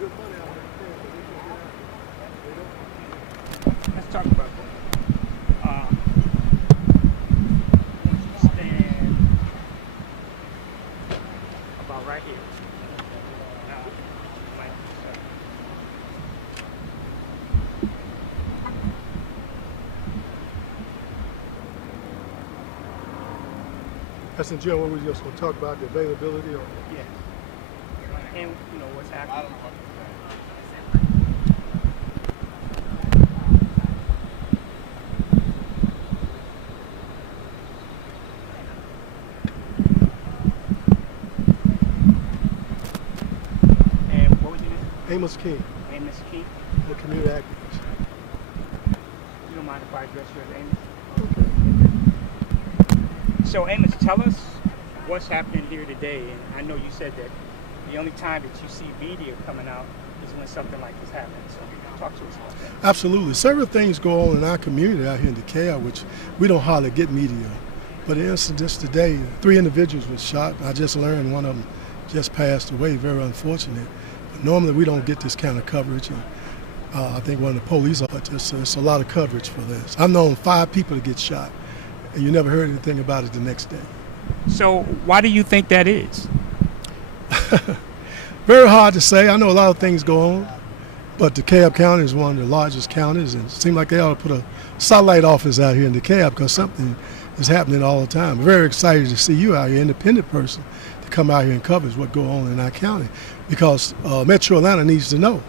Let's talk about that. Stand about right here. Like, That's in general what we're just going to talk about, the availability of. yeah. And you know what's happening. And what was your name? Amos King, Amos Key. the community activist. You don't mind if I address you as Amos? Okay. So Amos, tell us what's happening here today. And I know you said that the only time that you see media coming out is when something like this happens. So talk to us about that. Absolutely. Several things go on in our community out here in DeKalb, which we don't hardly get media. But in instance today, 3 individuals were shot. I just learned one of them just passed away, very unfortunate. But normally we don't get this kind of coverage. And, I think one of the police, but it's a lot of coverage for this. I've known 5 people to get shot, and you never heard anything about it the next day. So why do you think that is? Very hard to say. I know a lot of things go on, but DeKalb County is one of the largest counties, and it seems like they ought to put a satellite office out here in DeKalb because something is happening all the time. Very excited to see you out here, independent person, to come out here and cover what's going on in our county because Metro Atlanta needs to know.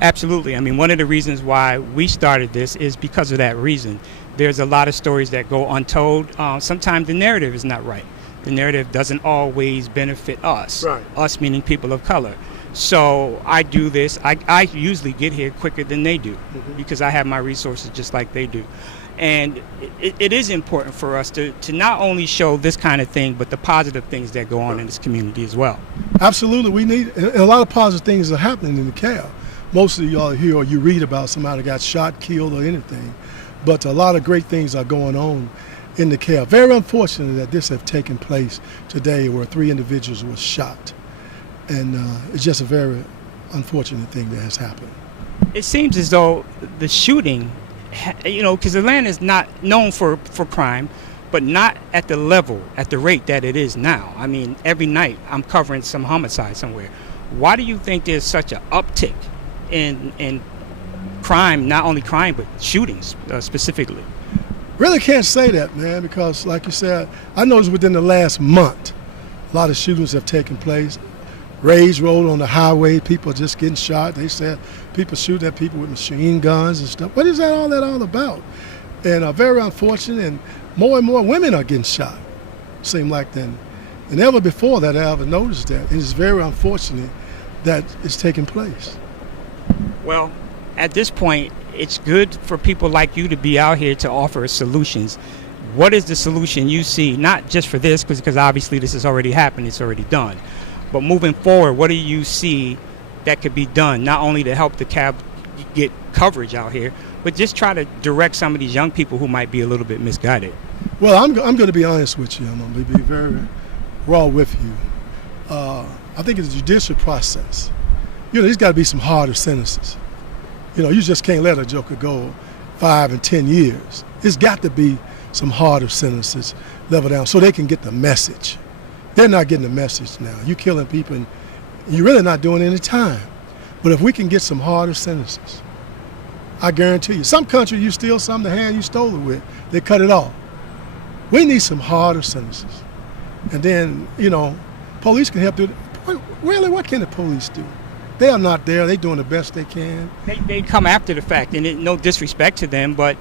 Absolutely. I mean, one of the reasons why we started this is because of that reason. There's a lot of stories that go untold. Sometimes the narrative is not right. The narrative doesn't always benefit us, Right. Us meaning people of color. So I do this. I usually get here quicker than they do because I have my resources just like they do. And it is important for us to not only show this kind of thing, but the positive things that go on in this community as well. Absolutely, we need, and a lot of positive things are happening in DeKalb. Most of y'all hear or you read about somebody got shot, killed, or anything, but a lot of great things are going on in DeKalb. Very unfortunate that this have taken place today where 3 individuals were shot. And it's just a very unfortunate thing that has happened. It seems as though the shooting, because Atlanta is not known for crime, but not at the level, at the rate that it is now. I mean, every night I'm covering some homicide somewhere. Why do you think there's such an uptick in crime, not only crime, but shootings specifically? Really can't say that, man, because like you said, I noticed within the last month, a lot of shootings have taken place. Rage Road on the highway, people just getting shot. They said people shoot at people with machine guns and stuff. What is that all about? And very unfortunate, and more women are getting shot. Seem like than ever before that I ever noticed that. It is very unfortunate that it's taking place. Well, at this point, it's good for people like you to be out here to offer solutions. What is the solution you see, not just for this, because obviously this has already happened, it's already done, but moving forward, what do you see that could be done, not only to help the cab get coverage out here, but just try to direct some of these young people who might be a little bit misguided? Well, I'm going to be honest with you. I'm going to be very raw with you. I think it's a judicial process. There's got to be some harder sentences. You just can't let a joker go 5 and 10 years. It's got to be some harder sentences level down so they can get the message. They're not getting the message now. You're killing people and you're really not doing any time. But if we can get some harder sentences, I guarantee you, some country you steal something, the hand you stole it with, they cut it off. We need some harder sentences. And then, police can help do it. Really, what can the police do? They are not there. They're doing the best they can. They come after the fact, and no disrespect to them, but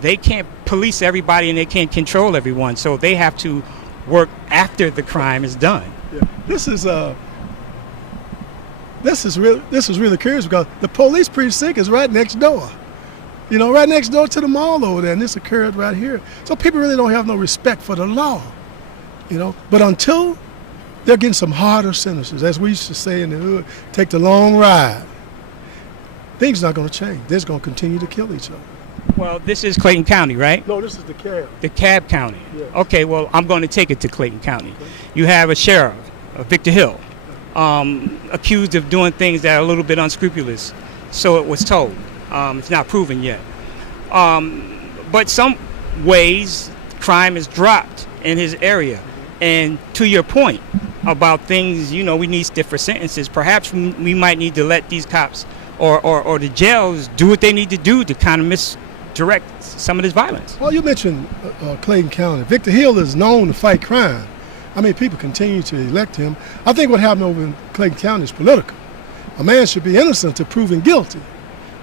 they can't police everybody and they can't control everyone. So they have to work after the crime is done. Yeah. This is really curious because the police precinct is right next door. Right next door to the mall over there, and this occurred right here. So people really don't have no respect for the law. But until they're getting some harder sentences, as we used to say in the hood, take the long ride, things not going to change. They're just going to continue to kill each other. Well, this is Clayton County, right? No, this is DeKalb. DeKalb County. Yes. Okay, well, I'm going to take it to Clayton County. You have a sheriff, Victor Hill. accused of doing things that are a little bit unscrupulous. So it was told. It's not proven yet. But some ways crime is dropped in his area. And to your point about things, we need stiffer sentences. Perhaps we might need to let these cops or the jails do what they need to do to kind of misdirect some of this violence. Well, you mentioned Clayton County. Victor Hill is known to fight crime. I mean, people continue to elect him. I think what happened over in Clayton County is political. A man should be innocent until proven guilty.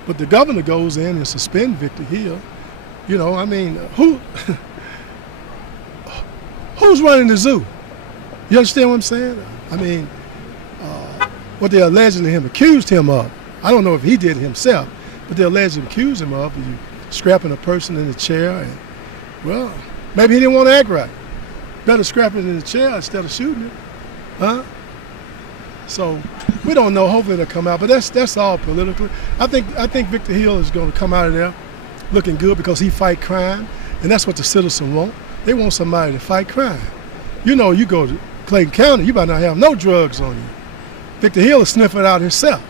But the governor goes in and suspends Victor Hill. Who's running the zoo? You understand what I'm saying? I mean, what they allegedly accused him of, I don't know if he did it himself, but they allegedly accused him of scrapping a person in the chair. And, well, maybe he didn't want to act right. Better scrap it in the chair instead of shooting it. Huh? So we don't know. Hopefully it'll come out. But that's all politically. I think Victor Hill is going to come out of there looking good because he fight crime. And that's what the citizens want. They want somebody to fight crime. You go to Clayton County, you might not have no drugs on you. Victor Hill is sniffing it out himself.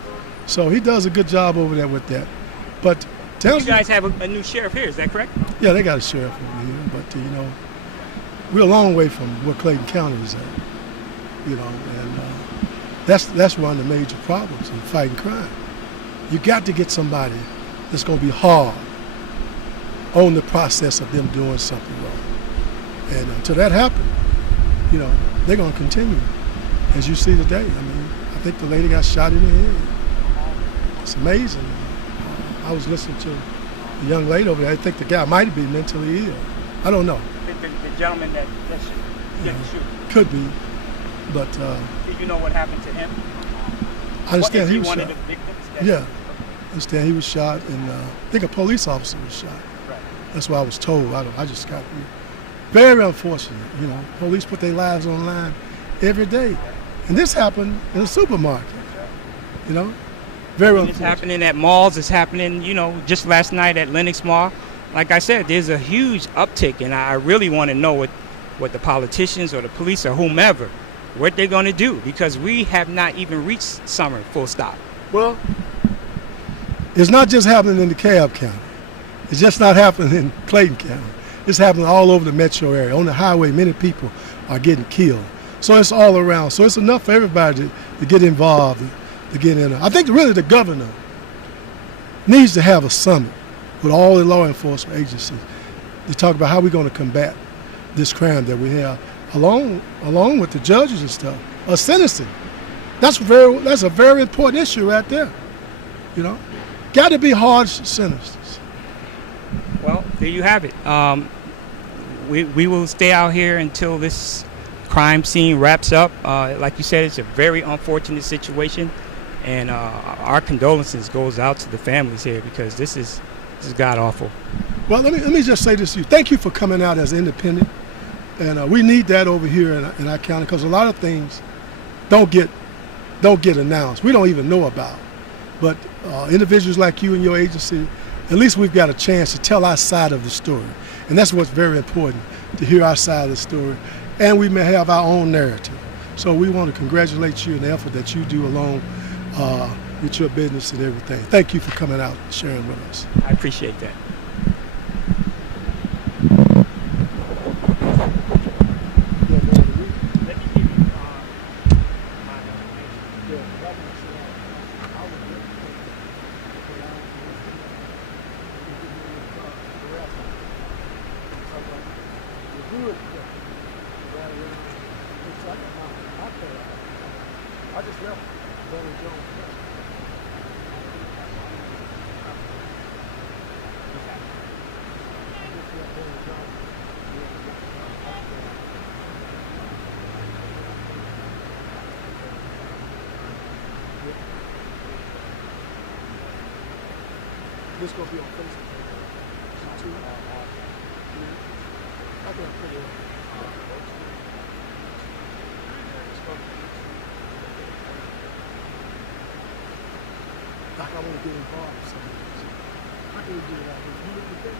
So he does a good job over there with that. But you guys have a new sheriff here, is that correct? Yeah, they got a sheriff over here. But, we're a long way from where Clayton County is at. And that's one of the major problems in fighting crime. You got to get somebody that's going to be hard on the process of them doing something wrong. And until that happens, they're going to continue. As you see today, I think the lady got shot in the head. It's amazing. I was listening to a young lady over there. I think the guy might be mentally ill. I don't know. The gentleman that didn't shoot. Could be, but... Did you know what happened to him? I understand he was shot. One of the victims? Yeah. I understand he was shot, and I think a police officer was shot. Right. That's what I was told. I just got here. Very unfortunate. Police put their lives on the line every day. And this happened in a supermarket. Very unfortunate. It's happening at malls. It's happening, just last night at Lenox Mall. Like I said, there's a huge uptick, and I really want to know what the politicians or the police or whomever, what they're going to do, because we have not even reached summer, full stop. Well, it's not just happening in DeKalb County. It's just not happening in Clayton County. It's happening all over the metro area. On the highway, many people are getting killed. So it's all around. So it's enough for everybody to get involved, to get in. I think really the governor needs to have a summit with all the law enforcement agencies to talk about how we're going to combat this crime that we have, along with the judges and stuff. Sentencing. That's a very important issue right there. Got to be hard sentences. Well, there you have it. We will stay out here until this crime scene wraps up. Like you said, it's a very unfortunate situation, and our condolences goes out to the families here, because this is god awful. Well, let me just say this to you. Thank you for coming out as independent, and we need that over here in our county, because a lot of things don't get announced. We don't even know about. But individuals like you and your agency, at least we've got a chance to tell our side of the story, and that's what's very important, to hear our side of the story, and we may have our own narrative. So we want to congratulate you in the effort that you do along with your business and everything. Thank you for coming out and sharing with us. I appreciate that. I just left Barry Jones. This gonna be on Facebook. YouTube. I can put it on. Like I want to get involved with some of this. How can we do that? You look at that?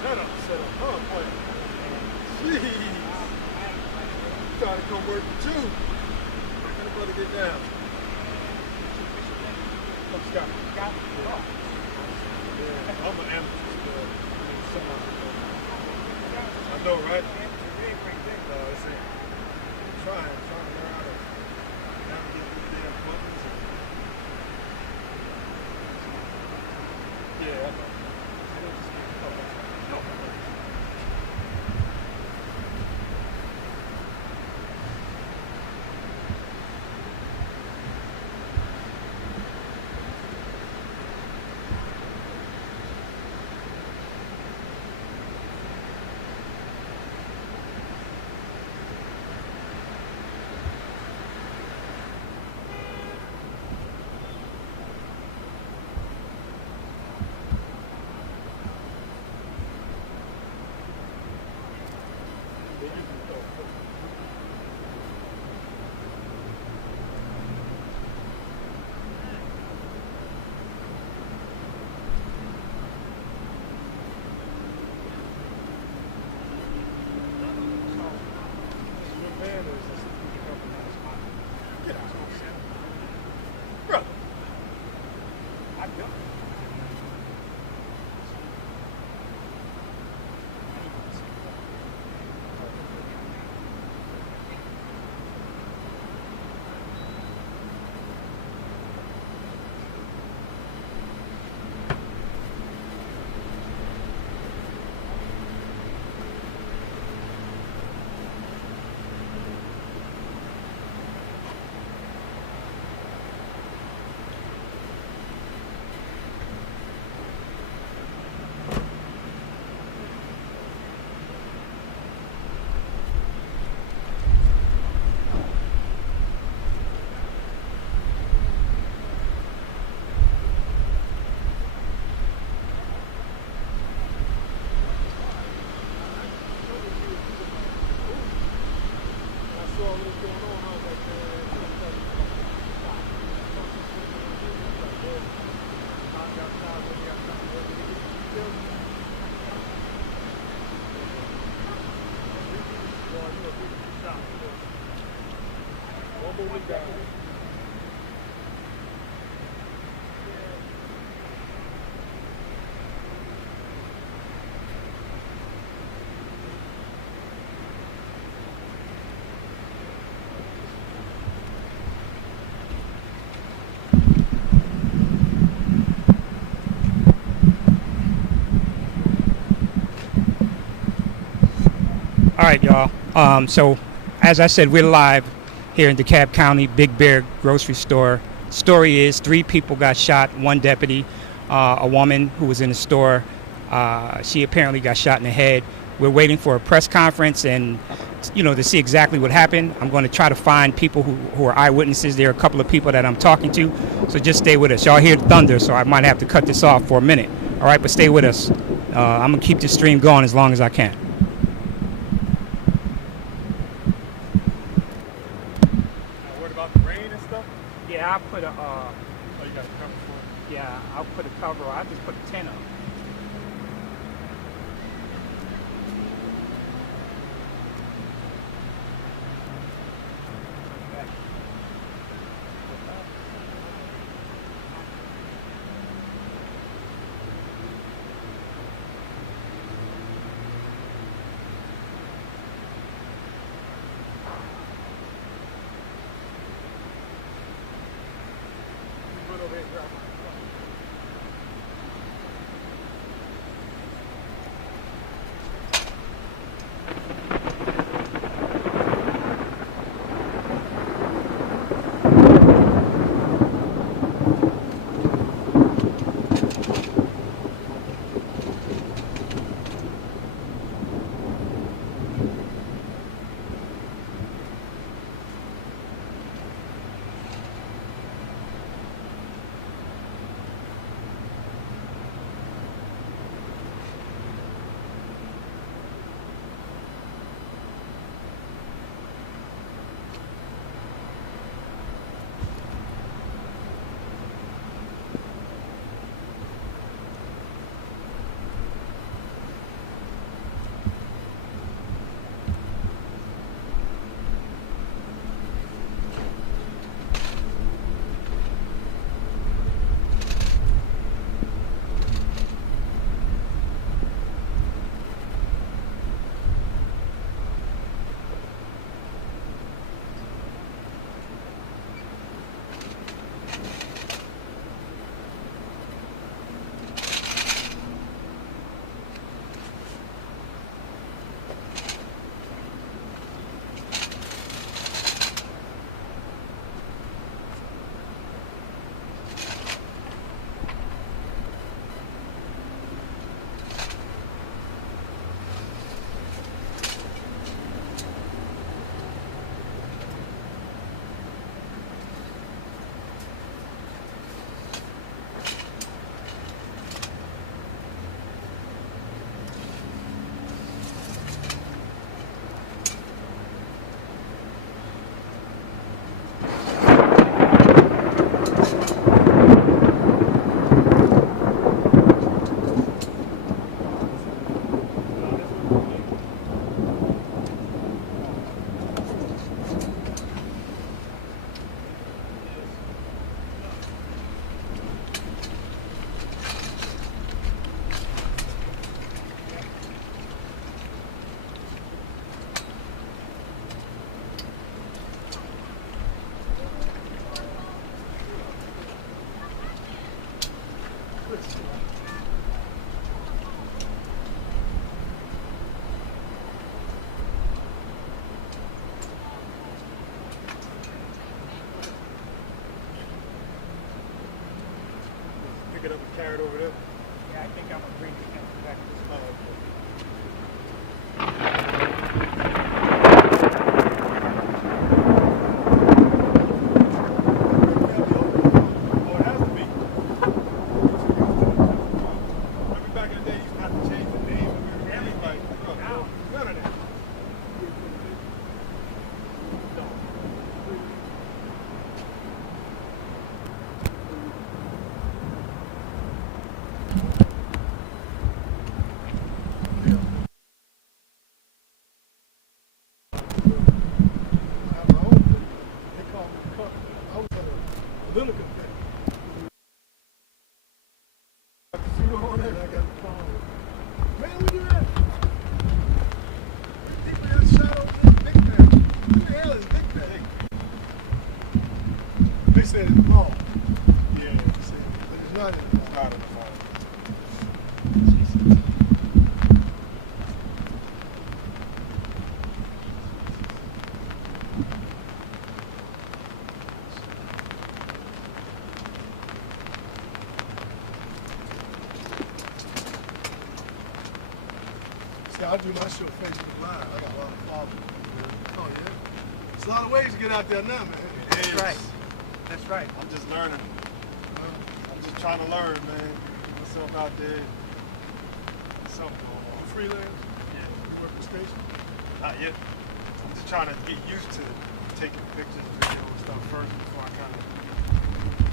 Set up, huh, boy? Jeez. Trying to come work with you. Let the brother get down. Come, Scott. Yeah, I'm an amateur. I know, right? No, it's it. I'm trying to learn how to navigate these damn buttons. Yeah, I know. saw what was going on, I was like, man, stop. Like, man, knocked outside when he got something to do. Still, one more week down. All right, y'all. So, as I said, we're live here in DeKalb County, Big Bear grocery store. Story is 3 people got shot, 1 deputy, a woman who was in the store. She apparently got shot in the head. We're waiting for a press conference and, to see exactly what happened. I'm going to try to find people who are eyewitnesses. There are a couple of people that I'm talking to, so just stay with us. Y'all hear thunder, so I might have to cut this off for a minute. All right, but stay with us. I'm going to keep this stream going as long as I can. Yeah, I'll put a. Oh, you got a cover for it? Yeah, I'll put a cover. I'll just put a tent up. Run over here and grab my phone. Pick it up and carry it over there. Yeah, I think I'm gonna bring the tent back to this. Oh, okay. Oh, it has to be. Remember back in the day, you used to have to change the name of your family, like, none of that. said in the mall. Yeah. He said, but it's not in the mall. Not in the mall. See, I do my show Facebook Live. I got a lot of followers. Oh, yeah? There's a lot of ways to get out there now, man. It is. That's right. I'm just learning. I'm just trying to learn, man. Get myself out there. Something going on. Freelance, Yeah. work the station. Not yet. I'm just trying to get used to taking pictures, video, and stuff first before I kind of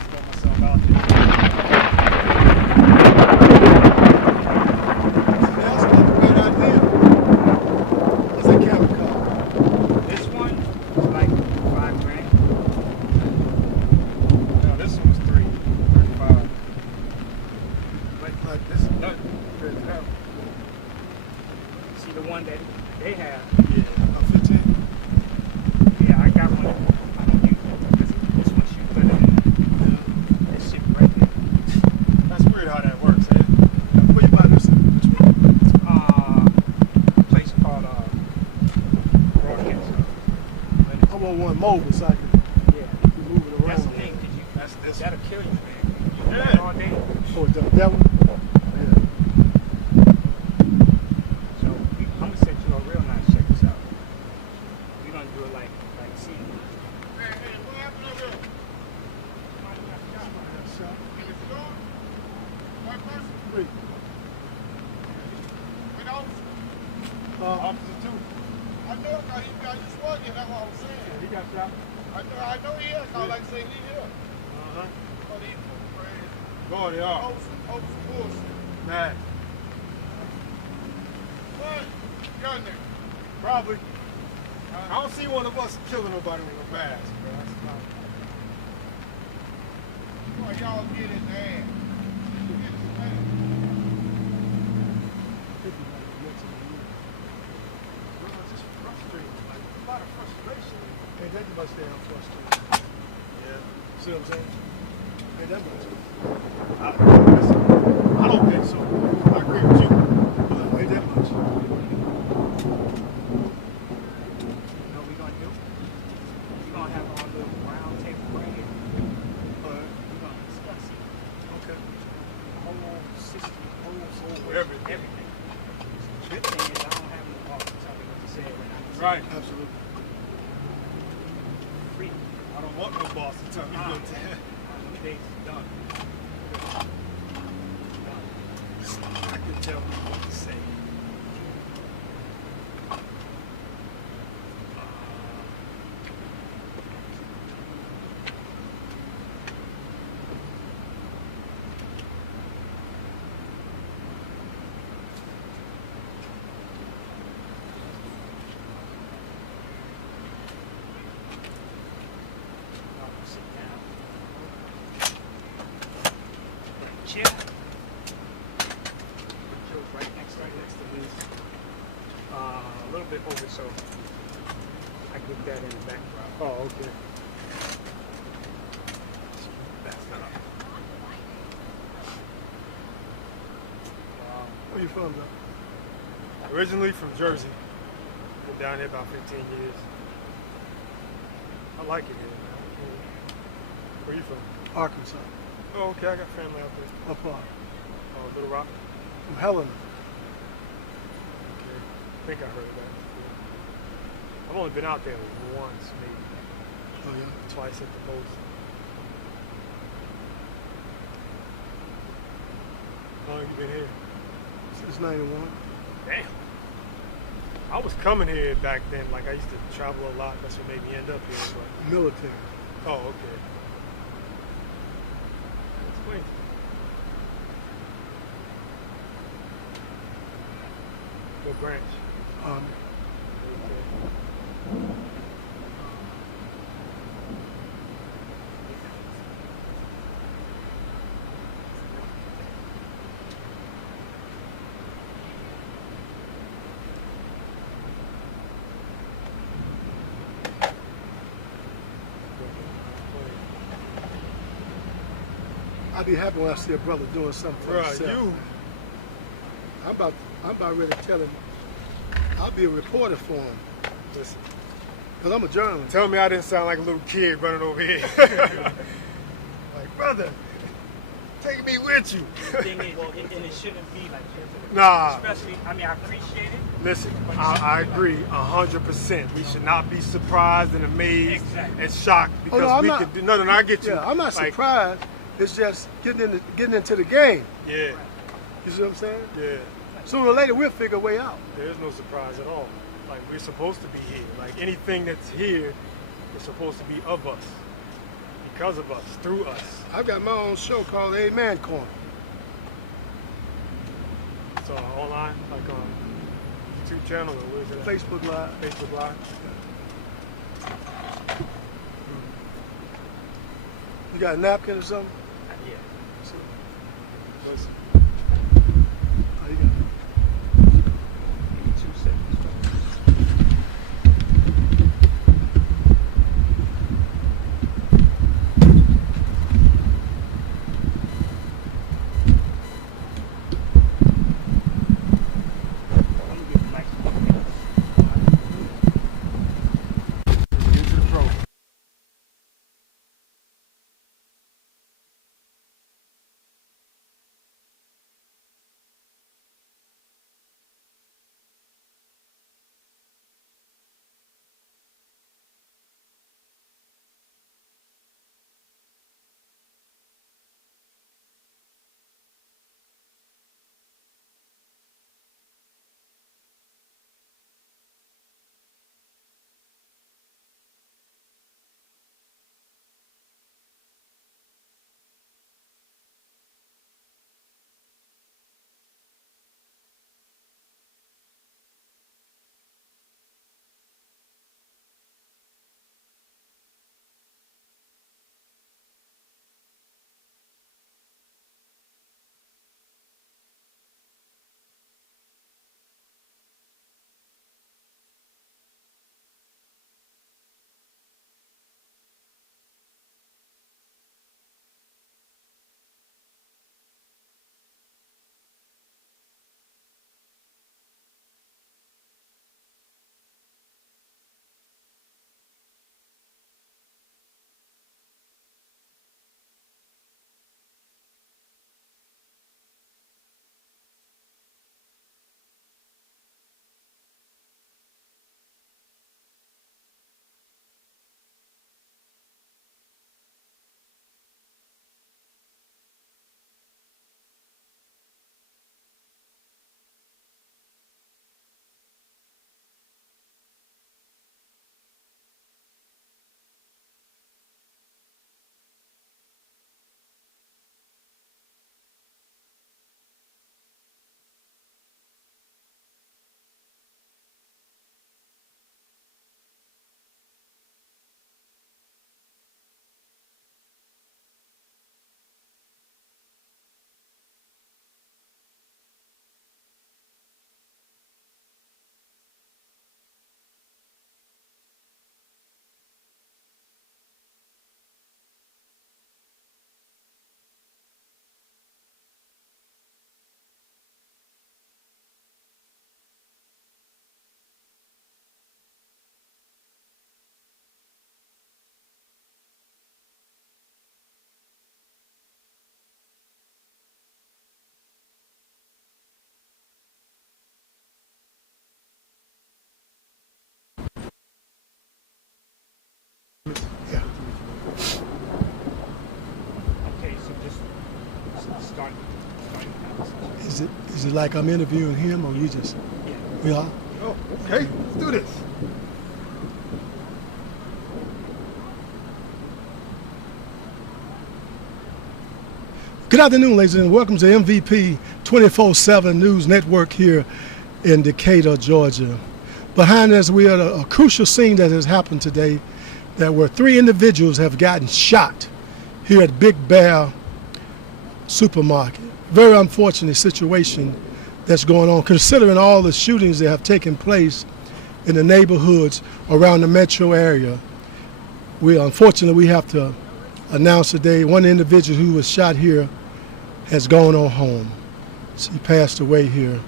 throw myself out there. That's a good idea. What's that camera called? This one is like $5,000. Now this one was 335. But Like this. no, see the one that they have. Yeah. 15. Yeah, I got one. I don't use it because this one shoots better than that shit right there. That's weird how that works, eh? Where you buy this at? Which one? A place called Broadcast. I want one mobile so I can Yeah, move it around. that's the thing. 'Cause That's this that'll kill you, man. You do Yeah. that all day. Oh, is that one? Yeah. So I'm gonna set you up real nice. Check this out. We're gonna do it like scene. Three. Officer two. I know he's working, that's what I was saying. He got shot. I know he is, cause like I say, he here. Uh-huh. But he's crazy. Go, they are. Over some bullshit. Man, What? Gun there. probably. I don't see one of us killing nobody with a mask, bro. That's not. Boy, y'all get his ass. Get his ass. Bro, it's just frustrating. Like, a lot of frustration. Ain't that much damn frustrating. Yeah. See what I'm saying? Ain't that much. I don't think so. I agree with you. Ain't that much. You know what we're gonna do? We're gonna have our little round table right here. Alright. We're gonna discuss it. Okay. The whole system, whole Everything. The good thing is I don't have no boss to tell me what to say when I say Right. Absolutely. free. I don't want no boss to tell me what to do. Them days is done. Done. I can tell me what to say. Sit down. Chair. Joe's right next to this. A little bit over, so I get that in the background. Oh, okay. Where you from, though? Originally from Jersey. Been down here about 15 years. I like it here, man. Where you from? Arkansas. Oh, okay. I got family out there. What part? Oh, Little Rock. From Helena. Okay. I think I heard of that before. I've only been out there once, maybe Oh, yeah. twice at the most. How long have you been here? Since 91. Damn. I was coming here back then. Like, I used to travel a lot. That's what made me end up here. But, Military. oh, okay. Explain. What branch? Um, Okay. I'd be happy when I see a brother doing something for Bruh, himself. you. I'm about ready to tell him I'll be a reporter for him. Listen, Because I'm a journalist. tell me I didn't sound like a little kid running over here. Like, brother, take me with you. The thing is, and it shouldn't be like this. Nah. Especially, I mean, I appreciate it. Listen, I agree 100%. We should not be surprised and amazed Exactly. and shocked because I'm we not- could do no, I get you. Yeah, I'm not Like, surprised. It's just getting into the game. Yeah, You see what I'm saying? yeah. Sooner or later, we'll figure a way out. There's no surprise at all. Like, we're supposed to be here. Like, anything that's here is supposed to be of us, because of us, through us. I've got my own show called Amen Corner. So online, like on YouTube channel or where is it? At? Facebook Live. Facebook Live. You got a napkin or something? Yeah. Listen, Oh, you got it. Give me 2 seconds. I'm gonna give the mic some minutes. here's your trophy. Yeah. Okay, so just start the conversation. Is it like I'm interviewing him or you just? Yeah. We are? Oh, okay. Let's do this. Good afternoon, ladies and gentlemen. Welcome to MVP 24/7 News Network here in Decatur, Georgia. Behind us, we are at a crucial scene that has happened today, that where 3 individuals have gotten shot here at Big Bear Supermarket. Very unfortunate situation that's going on, considering all the shootings that have taken place in the neighborhoods around the metro area. Unfortunately, we have to announced today one individual who was shot here has gone on home. She passed away here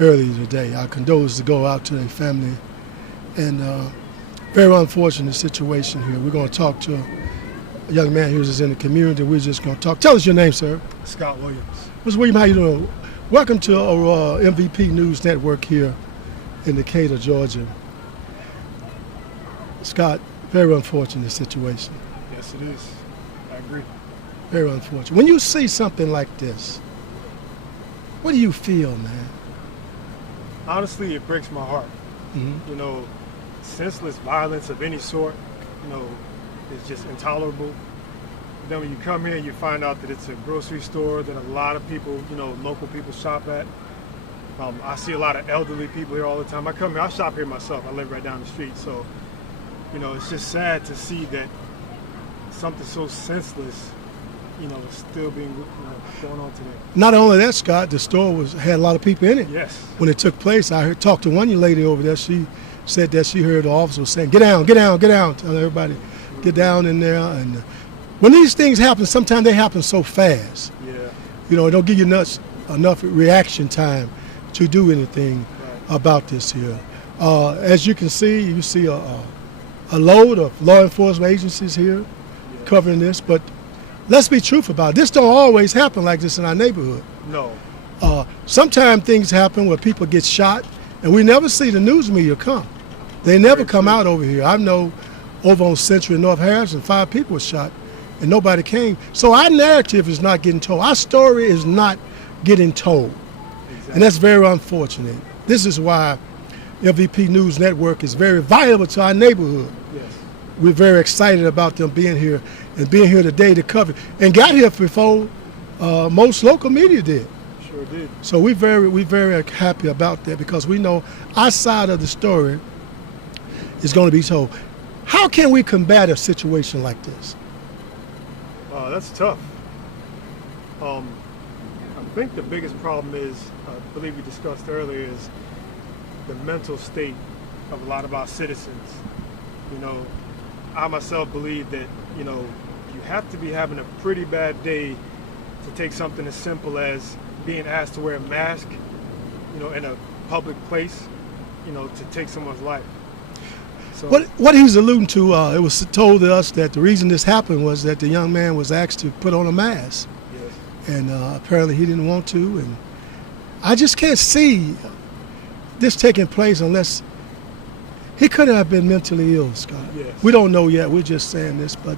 earlier today. Our condolences go out to their family, and very unfortunate situation here. We're going to talk to a young man who's in the community. We're just going to talk. Tell us your name, sir. Scott Williams. Mr. William, how you doing? Welcome to our MVP News Network here in Decatur, Georgia. Scott, very unfortunate situation. Yes, it is. I agree. Very unfortunate. When you see something like this, what do you feel, man? Honestly, it breaks my heart. Mm-hmm. You know, senseless violence of any sort, you know, is just intolerable. Then when you come here, you find out that it's a grocery store that a lot of people, you know, local people shop at. I see a lot of elderly people here all the time. I come here, I shop here myself. I live right down the street. So, you know, it's just sad to see that something so senseless, you know, is still being going on today. Not only that, Scott, the store had a lot of people in it. Yes. When it took place, I talked to one young lady over there. She said that she heard the officer saying, "Get down, get down, get down." Telling everybody, get down in there. And when these things happen, sometimes they happen so fast. Yeah. You know, it don't give you enough reaction time to do anything Right. about this here. As you can see, you see a load of law enforcement agencies here covering this. But let's be truthful about it. This don't always happen like this in our neighborhood. No. Sometimes things happen where people get shot, and we never see the news media come. They never come out over here. I know over on Central and North Harrison, 5 people were shot, and nobody came. So our narrative is not getting told. Our story is not getting told. Exactly. And that's very unfortunate. This is why MVP News Network is very valuable to our neighborhood. Yes. We're very excited about them being here and being here today to cover it. And got here before most local media did. Sure did. So we're very happy about that because we know our side of the story is going to be told. How can we combat a situation like this? That's tough. I think the biggest problem is, I believe we discussed earlier, is the mental state of a lot of our citizens. You know, I myself believe that, you know, you have to be having a pretty bad day to take something as simple as being asked to wear a mask, you know, in a public place, you know, to take someone's life. So, What he's alluding to, it was told to us that the reason this happened was that the young man was asked to put on a mask. yes, And apparently he didn't want to. And I just can't see this taking place unless he could have been mentally ill, Scott. Yes. We don't know yet. We're just saying this, but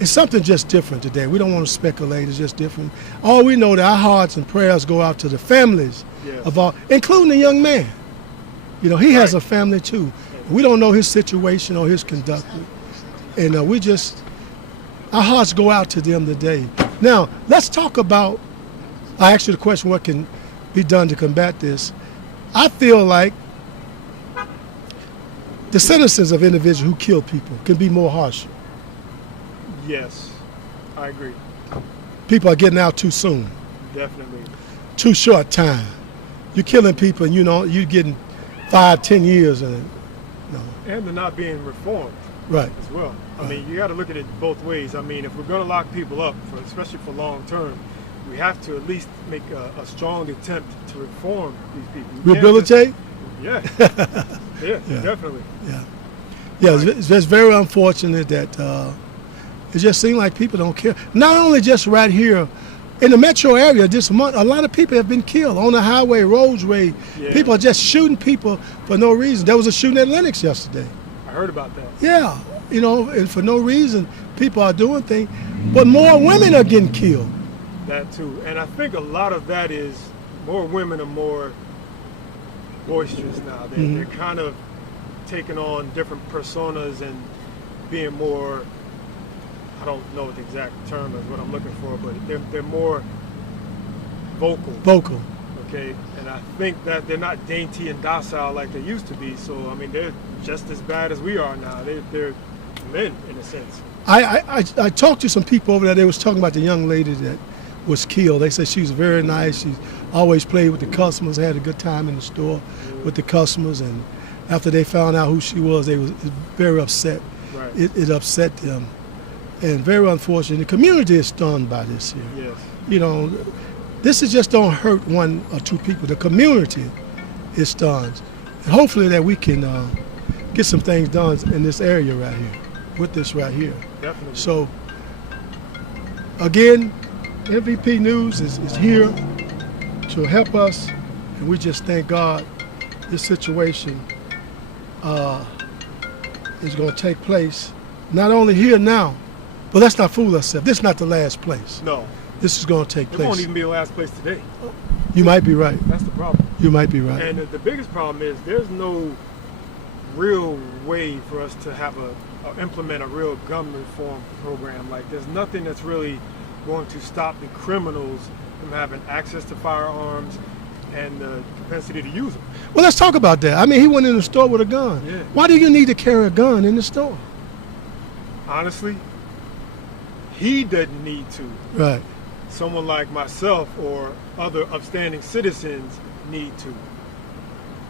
it's something just different today. We don't want to speculate. It's just different. All we know that our hearts and prayers go out to the families yes. of all, including the young man. You know, he has Right. a family too. We don't know his situation or his conduct. And our hearts go out to them today. Now, let's talk about, I asked you the question, what can be done to combat this? I feel like the sentences of individuals who kill people can be more harsh. Yes, I agree. People are getting out too soon, Definitely. too short time. You're killing people and you're getting 5-10 years and And they're not being reformed right. as well. I mean, you got to look at it both ways. I mean, if we're going to lock people up, especially for long term, we have to at least make a strong attempt to reform these people. You can't Rehabilitate? just- yeah, Yeah. definitely. Yeah, it's just very unfortunate that it just seems like people don't care. Not only just right here in the metro area this month, a lot of people have been killed on the highway, roads rage. Yeah. People are just shooting people for no reason. There was a shooting at Lenox yesterday. I heard about that. Yeah, you know, and for no reason, people are doing things. But more women are getting killed. That too. And I think a lot of that is more women are more boisterous now. They're kind of taking on different personas and being more, I don't know what the exact term is, what I'm looking for, but they're more vocal, okay? And I think that they're not dainty and docile like they used to be. So, I mean, they're just as bad as we are now. They're men, in a sense. I talked to some people over there. They was talking about the young lady that was killed. They said she was very nice. She always played with the customers, had a good time in the store with the customers. And after they found out who she was, they was very upset. Right. It upset them. and very unfortunate. The community is stunned by this here. Yes. You know, this is just don't hurt one or two people. The community is stunned. And hopefully that we can get some things done in this area right here, with this right here. Definitely. So, again, MVP News is here to help us, and we just thank God this situation is going to take place, not only here now, but let's not fool ourselves. This is not the last place. No. This is going to take It won't place. even be the last place today. You might be right. That's the problem. You might be right. And the biggest problem is there's no real way for us to have or implement a real gun reform program. Like, there's nothing that's really going to stop the criminals from having access to firearms and the propensity to use them. Well, let's talk about that. I mean, he went in the store with a gun. Yeah. Why do you need to carry a gun in the store? Honestly, he doesn't need to. Right. Someone like myself or other upstanding citizens need to.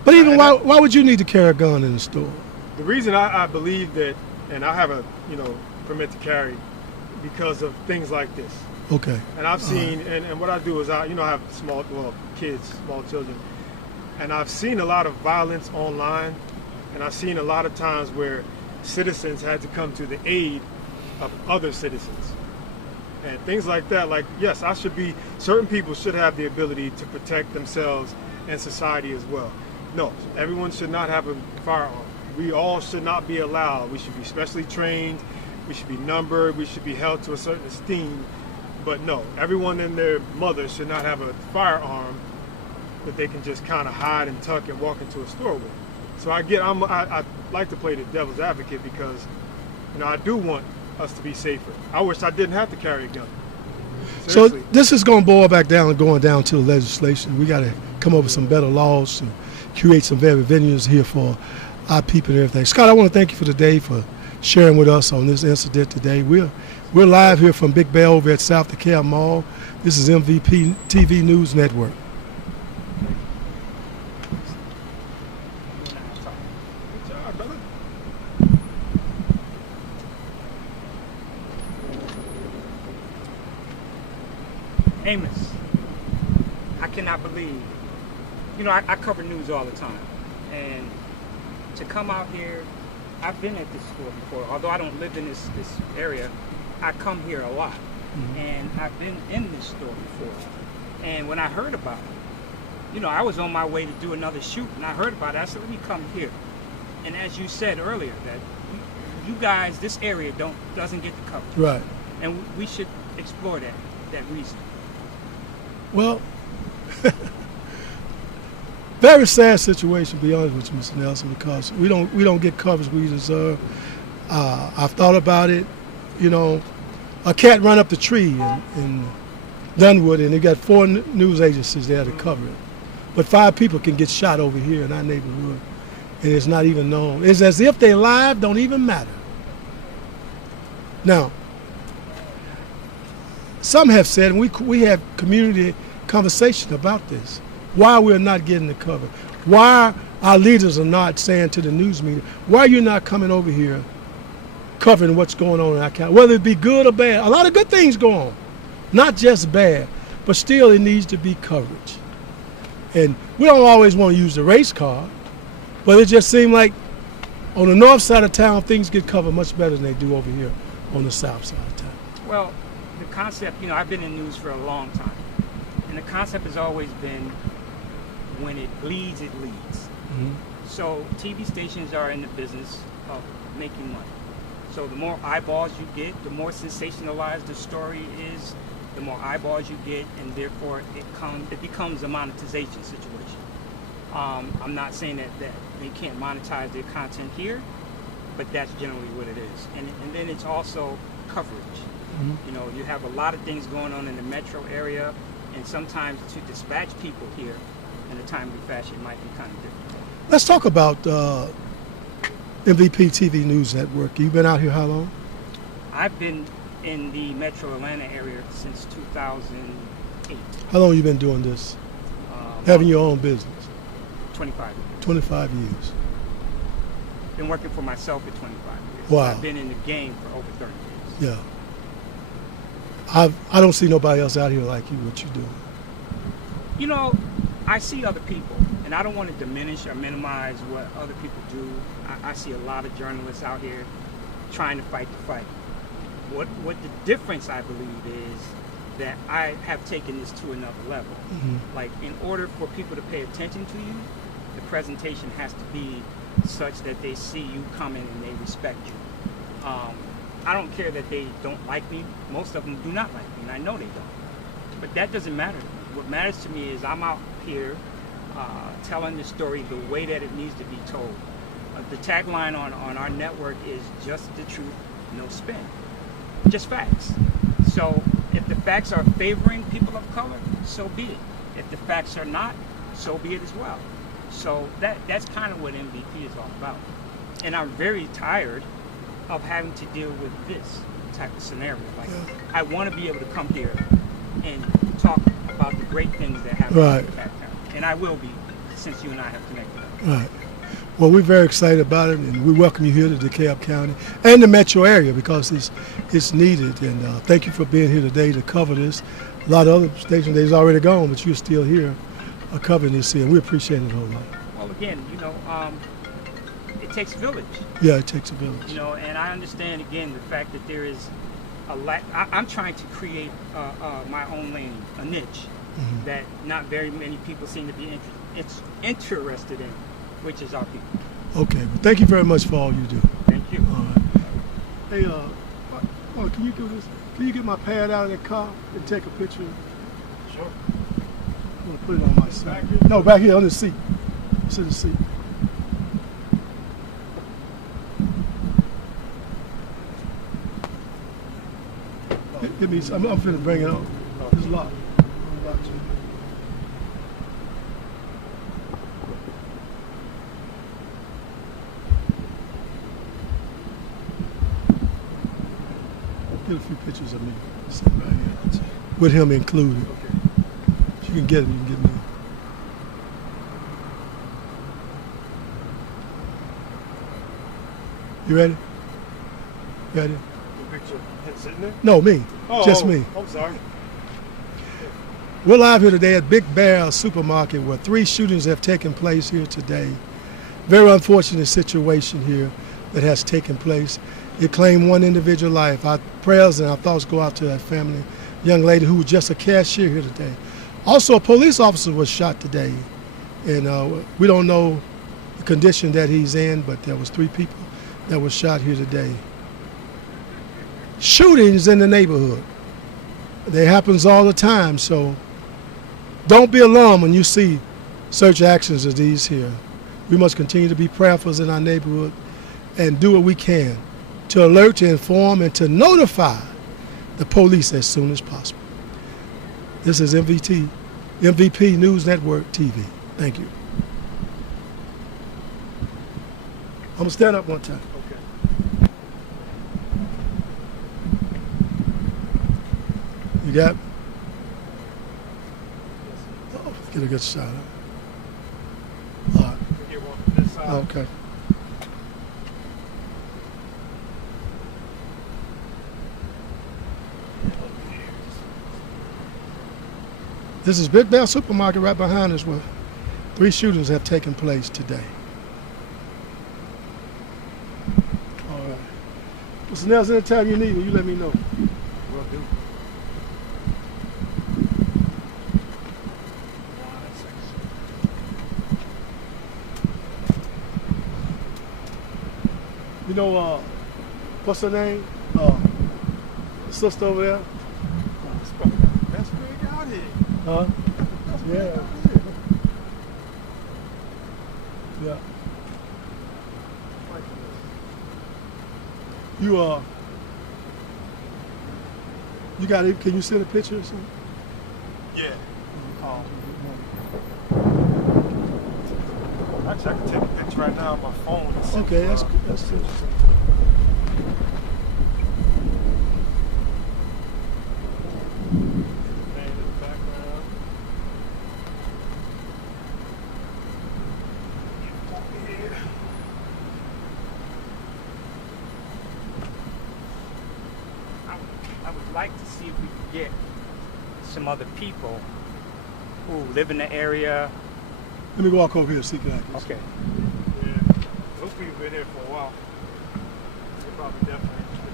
But even And why would you need to carry a gun in the store? The reason I believe that, and I have a permit to carry, because of things like this. Okay. And I've seen, and what I do is I have small children, and I've seen a lot of violence online, and I've seen a lot of times where citizens had to come to the aid of other citizens. And things like that, like, yes, certain people should have the ability to protect themselves and society as well. No, everyone should not have a firearm. We all should not be allowed. We should be specially trained. We should be numbered. We should be held to a certain esteem. But no, everyone and their mother should not have a firearm that they can just kind of hide and tuck and walk into a store with. So I like to play the devil's advocate because, I do want us to be safer. I wish I didn't have to carry a gun. So Seriously. this is going to boil back down, going down to legislation. We got to come up with some better laws to create some better venues here for our people and everything. Scott, I want to thank you for today, for sharing with us on this incident today. We're live here from Big Bear over at South DeKalb Mall. This is MVP TV News Network. Good job, brother. Amos, I cannot believe. I cover news all the time, and to come out here, I've been at this store before. Although I don't live in this area, I come here a lot, and I've been in this store before. And when I heard about it, I was on my way to do another shoot, and I heard about it. I said, let me come here. And as you said earlier, that you guys, this area doesn't get the coverage, Right. and we should explore that reason. Well, very sad situation, to be honest with you, Mr. Nelson, because we don't get coverage we deserve. I've thought about it. A cat run up the tree in Dunwood, and they got 4 news agencies there to cover it. But 5 people can get shot over here in our neighborhood, and it's not even known. It's as if their lives don't even matter. Now, some have said, and we have community conversation about this, why we're not getting the cover, why our leaders are not saying to the news media, why you're not coming over here covering what's going on in our county, whether it be good or bad. A lot of good things go on, not just bad, but still it needs to be coverage. And we don't always want to use the race card, but it just seems like on the north side of town, things get covered much better than they do over here on the south side of town. Well, the concept, I've been in news for a long time, and the concept has always been when it bleeds, it leads. Mhm. So TV stations are in the business of making money. So the more eyeballs you get, the more sensationalized the story is, the more eyeballs you get, and therefore it becomes a monetization situation. I'm not saying that they can't monetize their content here, but that's generally what it is. And then it's also coverage. Mhm. You have a lot of things going on in the metro area, and sometimes to dispatch people here in a timely fashion might be kind of difficult. Let's talk about MVP TV News Network. You've been out here how long? I've been in the metro Atlanta area since 2008. How long you been doing this? Having your own business? 25 years. 25 years. Been working for myself for 25 years. Wow. I've been in the game for over 30 years. Yeah. I don't see nobody else out here like you. What you do? You know, I see other people, and I don't want to diminish or minimize what other people do. I see a lot of journalists out here trying to fight the fight. What the difference, I believe, is that I have taken this to another level. Like, in order for people to pay attention to you, the presentation has to be such that they see you coming and they respect you. I don't care that they don't like me. Most of them do not like me, and I know they don't. But that doesn't matter. What matters to me is I'm out here telling the story the way that it needs to be told. The tagline on our network is just the truth, no spin. Just facts. So if the facts are favoring people of color, so be it. If the facts are not, so be it as well. So that's kind of what MVP is all about. And I'm very tired of having to deal with this type of scenario. Like, I want to be able to come here and talk about the great things that happen in DeKalb County. And I will be, since you and I have connected. Right. Well, we're very excited about it, and we welcome you here to DeKalb County and the metro area because it's needed. And thank you for being here today to cover this. A lot of other station days already gone, but you're still here covering this here, and we appreciate it a whole lot. Well, again, you know, it takes a village. Yeah, it takes a village. You know, and I understand, again, the fact that there is a lack. I'm trying to create my own lane, a niche that not very many people seem to be interested in, which is our people. Okay, well, thank you very much for all you do. Thank you. All right. Hey, can you do this? Can you get my pad out of the car and take a picture? Sure. I'm gonna put it on my side. No, back here on the seat. It's in the seat. Give me. I'm finna bring it on. It's locked. I'm locked. Get a few pictures of me sitting right here, with him included. If you can get him, you can get me. You ready? Ready? The picture of him sitting there? No, me. Just me. I'm sorry. We're live here today at Big Bear Supermarket where 3 shootings have taken place here today. Very unfortunate situation here that has taken place. It claimed one individual life. Our prayers and our thoughts go out to that family. Young lady who was just a cashier here today. Also, a police officer was shot today. And we don't know the condition that he's in, but there was 3 people that were shot here today. Shootings in the neighborhood. They happens all the time, so don't be alarmed when you see such actions as these here. We must continue to be prayerful in our neighborhood and do what we can to alert, to inform, and to notify the police as soon as possible. This is MVP News Network TV. Thank you. I'm gonna stand up one time. Okay. You got it? Oh, get a good shot. All right. Get one from this side. Okay. This is Big Bear Supermarket right behind us where 3 shootings have taken place today. All right. Mr. Nelson, anytime you need me, you let me know. Will do. You know, what's her name? The sister over there? That's probably the best rig out here. Huh? That's Yeah. rig out here. Yeah. Like this. You got it? Can you send a picture or something? Yeah. Actually, I can take a picture right now on my phone. And send Okay, you, that's good. That's good. Man in the background. Over here. I I would like to see if we can get some other people who live in the area. Let me walk over here and see can I can. Okay. Yeah. Those people been here for a while. They're probably definitely interested.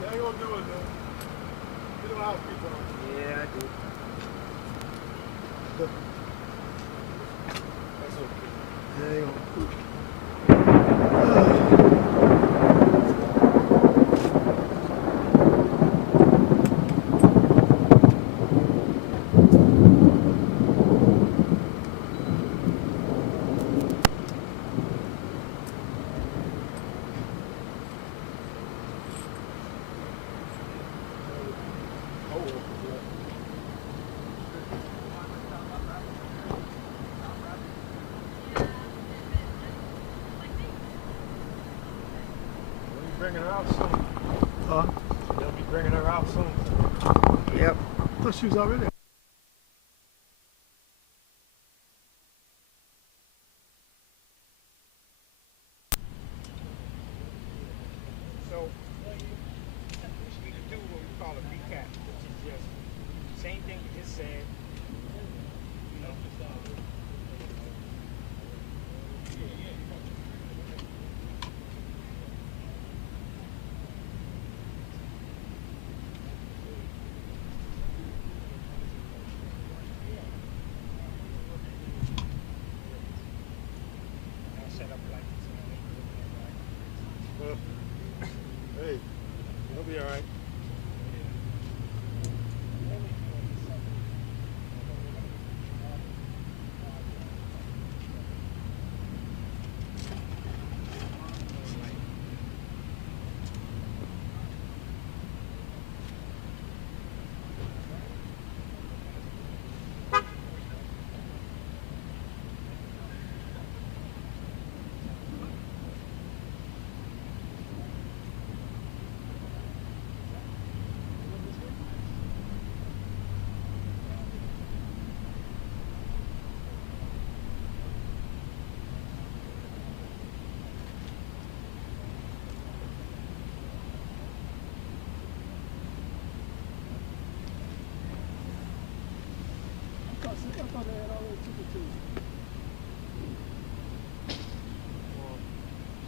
That ain't gonna do it, though. You know how people are. Yeah, I do. That's okay. That ain't gonna do it. Bringing her out soon. Huh? They'll be bringing her out soon. Yep. I thought she was already. So we can do what we call a recap, which is just same thing you just said. You know. I'll set up like this. Hey, he'll be all right.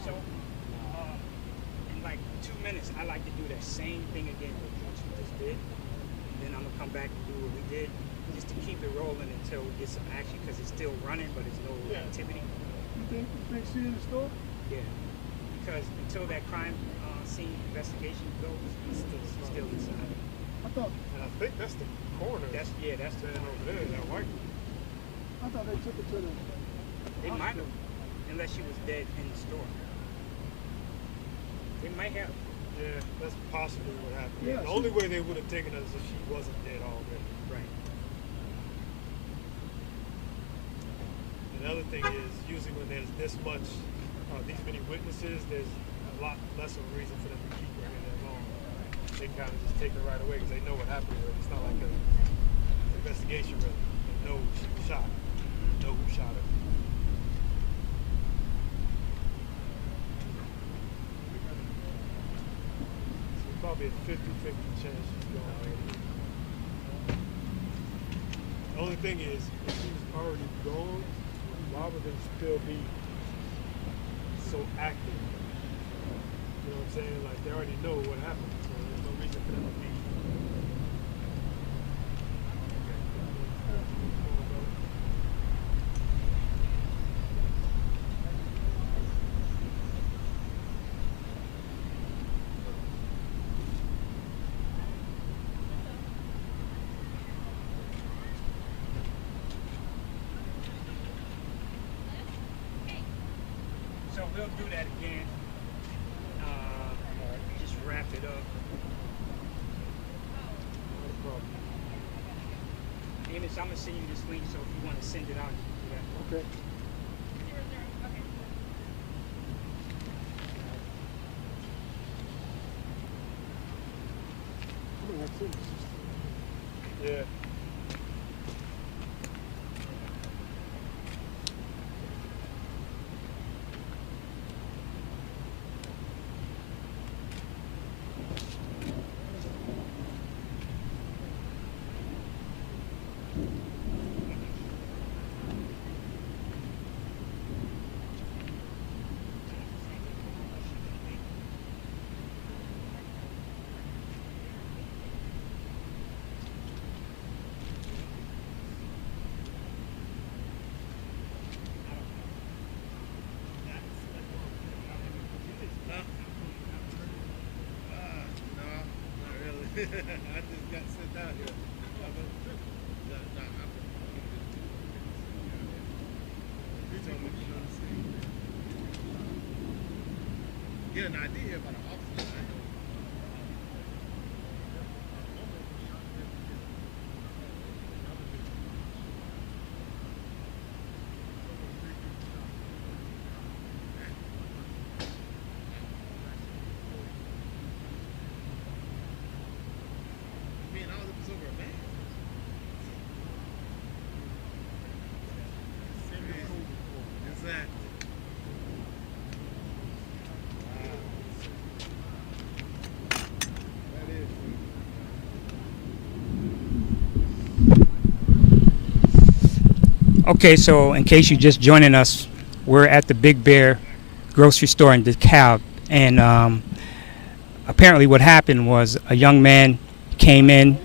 So, in like 2 minutes, I like to do that same thing again with what you just did. Then I'm gonna come back and do what we did, just to keep it rolling until we get some action, because it's still running, but there's no activity. You think she in the store? Yeah, because until that crime scene investigation goes, it's still inside. I thought And I think that's the coroner. That's the standing over there. That white. they took it to the. They might have, unless she was dead in the store. They might have. Yeah, that's possibly what happened. Yeah, The she- only way they would have taken her is if she wasn't dead already. Right. And the other thing is, usually when there's this much, these many witnesses, there's a lot less of a reason for them to keep her here that long. They kind of just take her right away because they know what happened to her. It's not like an investigation really. They know she was shot. They know who shot her. So probably a 50-50 chance she's gone. The only thing is, if she's already gone, why would they still be so active? You know what I'm saying? Like, they already know what happened, so there's no reason for them to be. we'll do that again. Just wrap it up. Amos, I'm gonna send you this link, so if you want to send it out, you can do that. Okay. Yeah. No, not really. I just got sent out here. You told me to come see. Get an idea about an officer. Man, all of us over a man. Exactly. That is true. Okay, so in case you're just joining us, we're at the Big Bear grocery store in DeKalb, and apparently what happened was a young man came in,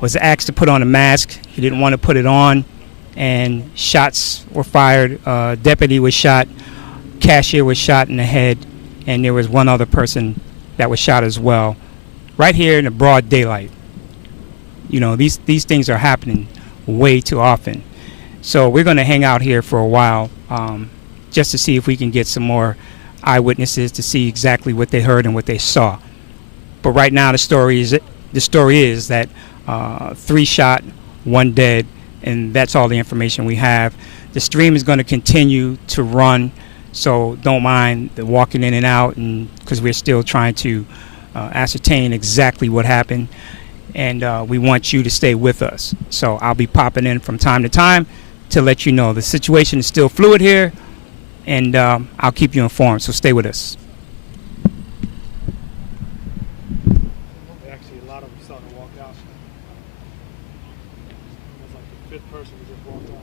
was asked to put on a mask. He didn't want to put it on, and shots were fired. Deputy was shot, cashier was shot in the head, and there was one other person that was shot as well, right here in the broad daylight. You know, these things are happening way too often. So we're going to hang out here for a while, just to see if we can get some more eyewitnesses to see exactly what they heard and what they saw. But right now the story is that 3 shot, 1 dead, and that's all the information we have. The stream is going to continue to run, so don't mind the walking in and out, and because we're still trying to ascertain exactly what happened, and we want you to stay with us. So I'll be popping in from time to time to let you know the situation is still fluid here, and I'll keep you informed, so stay with us. Actually, a lot of them starting to walk out. It was like the 5th person who just walked out.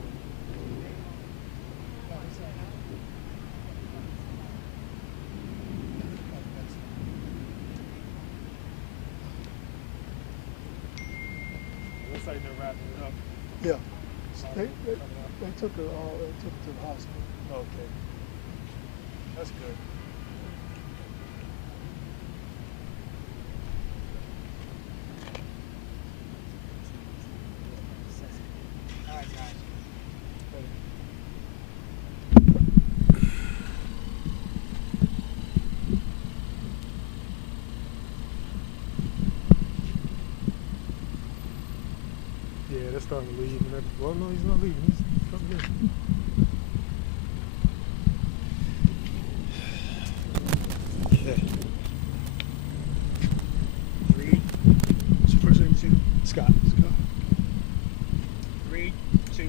Looks like they're wrapping it up. Yeah. They took her to the hospital. Okay. That's good. All right, guys. Yeah, they're starting to leave. And well, no, he's not leaving. He's coming in. Okay. Three, What's your first name, Gene? Scott. 3, 2,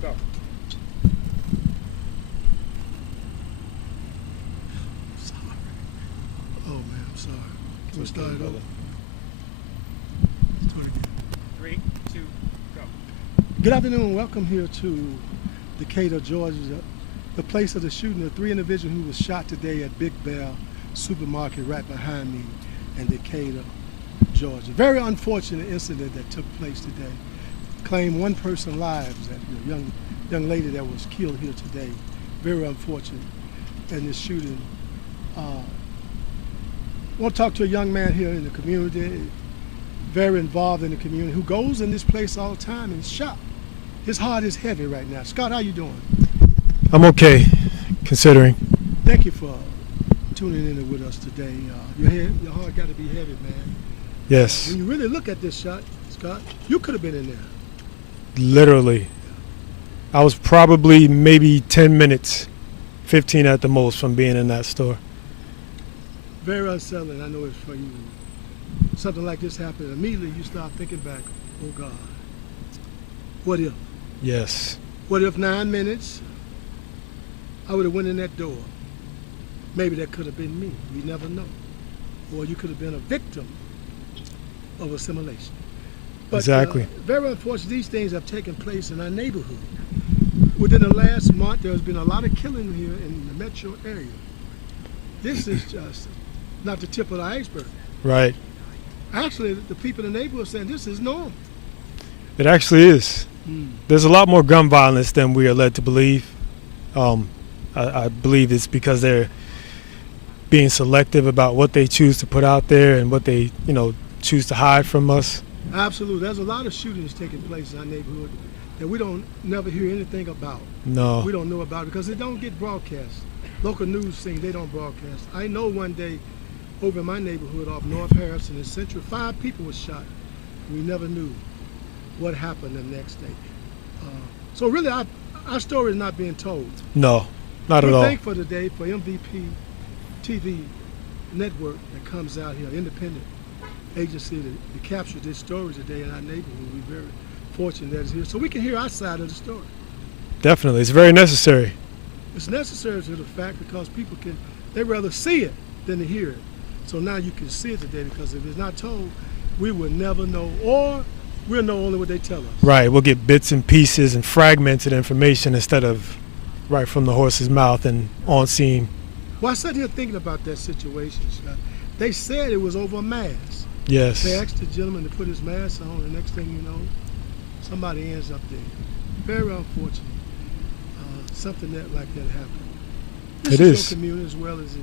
go. Sorry. Oh man, I'm sorry. Can we start it over? Let's do it again. 3, 2, go. Good afternoon and welcome here to Decatur, Georgia, the place of the shooting of 3 individuals who was shot today at Big Bear Supermarket right behind me in Decatur, Georgia. Very unfortunate incident that took place today. Claimed 1 person's lives, that young lady that was killed here today. Very unfortunate in this shooting. I want to talk to a young man here in the community, very involved in the community, who goes in this place all the time and is shot. His heart is heavy right now. Scott, how you doing? I'm okay, considering. Thank you for tuning in with us today. Your heart got to be heavy, man. Yes, When you really look at this shot, Scott, you could have been in there. literally. I was probably maybe 10 minutes, 15 at the most from being in that store. Very unsettling. I know it's for you. Something like this happened. Immediately you start thinking back, oh God, what if? Yes, What if 9 minutes I would have went in that door? Maybe that could have been me. We never know. Or you could have been a victim of assimilation. But, Exactly. Very unfortunate, these things have taken place in our neighborhood. Within the last month, there's been a lot of killing here in the metro area. This is just not the tip of the iceberg. right. Actually, the people in the neighborhood are saying this is normal. It actually is. There's a lot more gun violence than we are led to believe. I believe it's because they're being selective about what they choose to put out there and what they, choose to hide from us. Absolutely. There's a lot of shootings taking place in our neighborhood that we don't never hear anything about. No. We don't know about it because they don't get broadcast. Local news things, they don't broadcast. I know one day over in my neighborhood off North Harrison and Central, 5 people were shot. We never knew what happened the next day. So really, our story is not being told. No, not at We're all. thankful today for MVP TV network that comes out here, independent agency to capture this story today in our neighborhood. We're very fortunate that it's here, so we can hear our side of the story. Definitely. It's very necessary. It's necessary to the fact because people they rather see it than to hear it. So now you can see it today because if it's not told, we will never know, or we'll know only what they tell us. Right. We'll get bits and pieces and fragmented information instead of right from the horse's mouth and on scene. Well, I sat here thinking about that situation, Scott. They said it was over a mask. Yes. They asked the gentleman to put his mask on, and next thing you know, somebody ends up there. Very unfortunate. Something like that happened. This It is is. your community as well as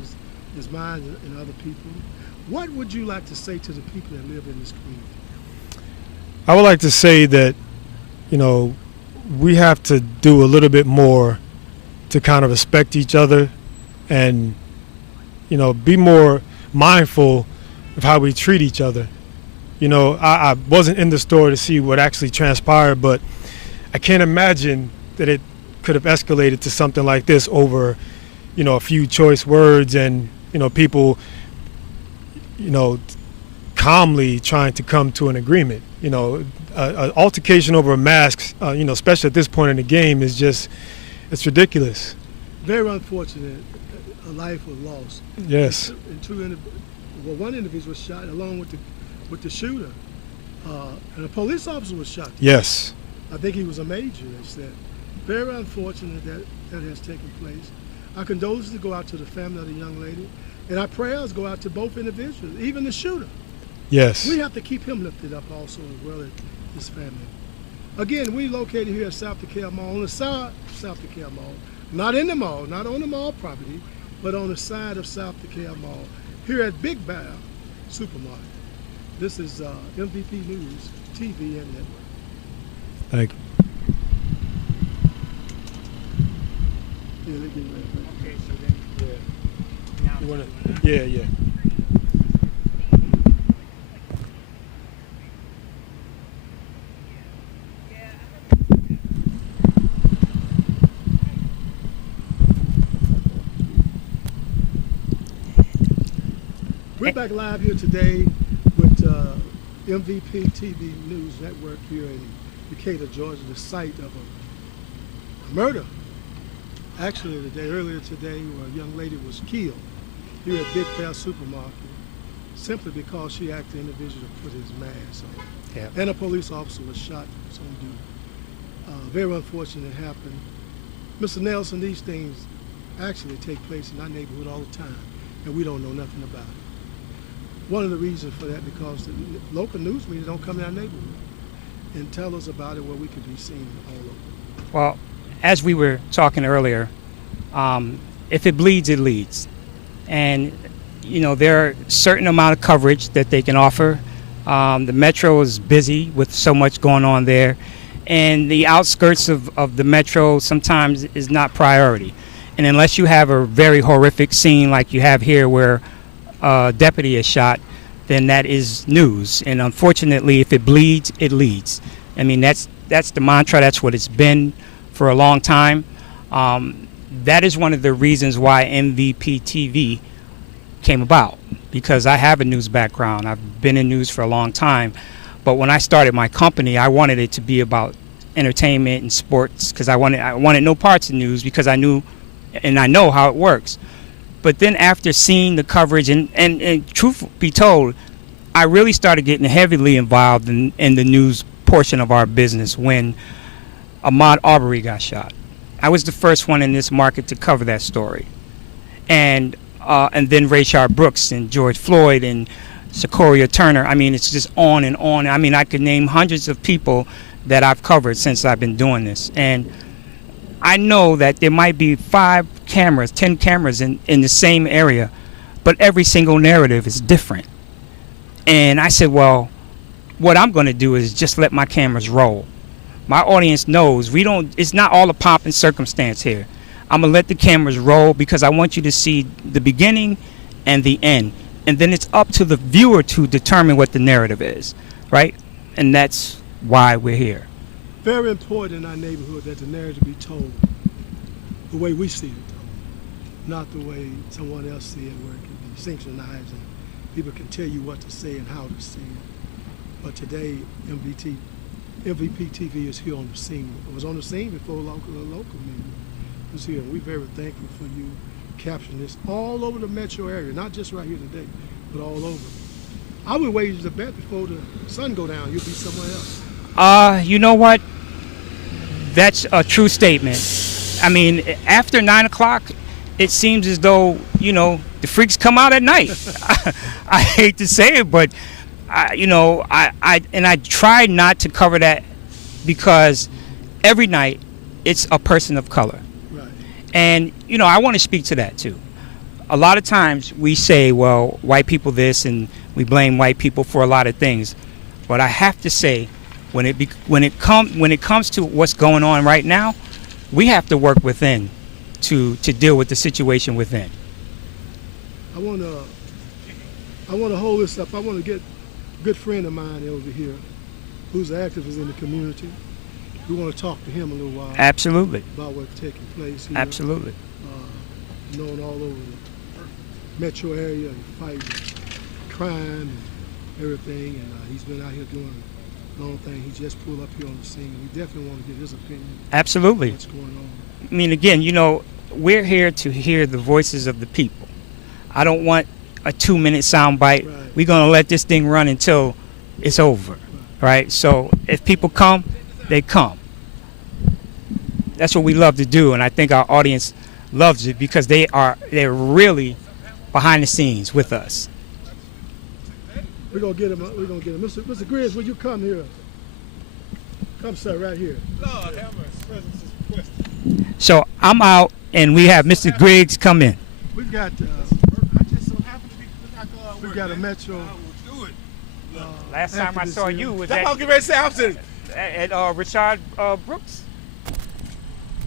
his mine and other people. What would you like to say to the people that live in this community? I would like to say that, we have to do a little bit more to kind of respect each other and, be more mindful of how we treat each other. I wasn't in the store to see what actually transpired, but I can't imagine that it could have escalated to something like this over, a few choice words and, people, calmly trying to come to an agreement. An altercation over a mask, especially at this point in the game, is it's ridiculous. Very unfortunate. A life was lost. Yes. And one individual was shot along with the shooter, and a police officer was shot. Yes. I think he was a major. They said. Very unfortunate that has taken place. Our condolences go out to the family of the young lady, and our prayers go out to both individuals, even the shooter. Yes. We have to keep him lifted up also as well as his family. Again, we located here at South DeKalb Mall, on the side of South DeKalb Mall, not in the mall, not on the mall property, but on the side of South DeKalb Mall, here at Big Bear Supermarket. This is MVP News, TV and network. Thank you. Yeah, they get ready. Okay, so then, You wanna, yeah. We're back live here today with MVP TV News Network here in Decatur, Georgia, the site of a murder. Actually, earlier today, a young lady was killed here at Big Bear Supermarket simply because she asked the individual to put his mask on. Yeah. And a police officer was shot on duty. Very unfortunate it happened. Mr. Nelson, these things actually take place in our neighborhood all the time, and we don't know nothing about it. One of the reasons for that because the local news media don't come to our neighborhood and tell us about it where we can be seen all over. well, as we were talking earlier, if it bleeds, it leads. And, there are a certain amount of coverage that they can offer. The metro is busy with so much going on there. And the outskirts of the metro sometimes is not priority. And unless you have a very horrific scene like you have here where a deputy is shot, then that is news. And unfortunately, if it bleeds, it leads. I mean, that's the mantra. That's what it's been for a long time. That is one of the reasons why MVP TV came about, because I have a news background. I've been in news for a long time. But when I started my company, I wanted it to be about entertainment and sports, because I wanted no parts of news, because I knew and I know how it works. But then after seeing the coverage, and truth be told, I really started getting heavily involved in the news portion of our business when Ahmaud Arbery got shot. I was the first one in this market to cover that story. And then Rayshard Brooks and George Floyd and Sequoia Turner. I mean, it's just on and on. I mean, I could name hundreds of people that I've covered since I've been doing this. And I know that there might be 5 cameras, 10 cameras in the same area, but every single narrative is different. And I said, well, what I'm going to do is just let my cameras roll. My audience knows it's not all a pomp and circumstance here. I'm going to let the cameras roll because I want you to see the beginning and the end. And then it's up to the viewer to determine what the narrative is, right? And that's why we're here. Very important in our neighborhood that the narrative be told the way we see it told, not the way someone else see it, where it can be synchronized and people can tell you what to say and how to say it. But today, MVP TV is here on the scene. It was on the scene before local media was here. We're very thankful for you capturing this all over the metro area, not just right here today, but all over. I would wager the bet before the sun go down, you'll be somewhere else. You know what? That's a true statement. I mean, after 9 o'clock, it seems as though, the freaks come out at night. I hate to say it, but, I try not to cover that because every night it's a person of color. Right. And, I want to speak to that too. A lot of times we say, well, white people this, and we blame white people for a lot of things. But I have to say, when it comes to what's going on right now, we have to work within to deal with the situation within. I want to hold this up. I want to get a good friend of mine over here who's an activist in the community. We want to talk to him a little while. Absolutely. About what's taking place here. Absolutely. Known all over the metro area and fighting crime and everything. And he's been out here doing a long thing. He just pulled up here on the scene. We definitely want to get his opinion. Absolutely. What's going on? I mean, again, we're here to hear the voices of the people. I don't want a 2-minute soundbite. Right. We're going to let this thing run until it's over, right? So if people come, they come. That's what we love to do, and I think our audience loves it because they're really behind the scenes with us. We're gonna get him. We're gonna get him. Mr. Griggs, will you come here? Come, sir, right here. Lord have mercy. Presence is requested. So I'm out, and we have Mr. Griggs come in. We've got I just so happen to be we've got a metro. I will do it. Last time I saw you was That's what I'm getting ready to say. I'm saying, at Rayshard Brooks.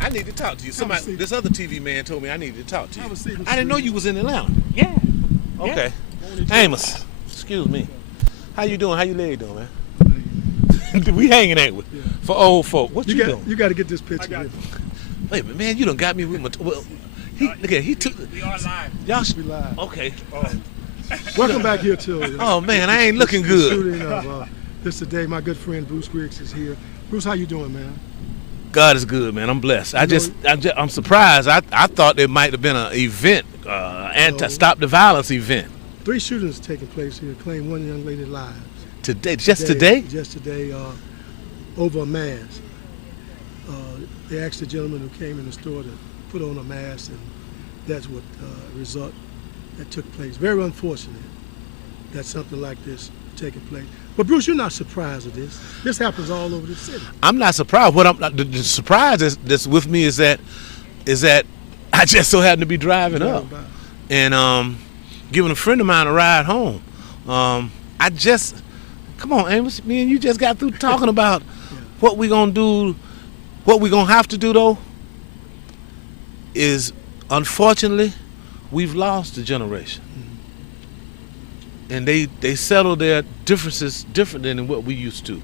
I need to talk to you. Have a seat. This other TV man told me I needed to talk to you. Have a seat, Mr. I didn't know Griggs. you was in Atlanta. Yeah. Okay. Amos, excuse me. How you doing? How you leg doing, man? We hanging, ain't we? Yeah. For old folk. What you, You doing? got to get this picture here. Wait a minute, man. You done got me with my. Well, look at he took. We are live. Y'all. We live. Okay. Welcome back here to. Oh man, I ain't looking the good. shooting of this today. My good friend Bruce Griggs is here. Bruce, how you doing, man? God is good, man. I'm blessed. I'm surprised. I thought there might have been an event, stop the violence event 3 shootings taking place here. Claim 1 young lady's lives. today. Just today? Just today, over a mask. They asked the gentleman who came in the store to put on a mask, and that's what result that took place. Very unfortunate that something like this taking place. But Bruce, you're not surprised at this. This happens all over the city. I'm not surprised. The surprise that's with me is that I just so happen to be driving up and giving a friend of mine a ride home. Come on, Amos, me and you just got through talking about what we gonna do. What we gonna have to do though is unfortunately, we've lost a generation. And they settle their differences different than what we used to.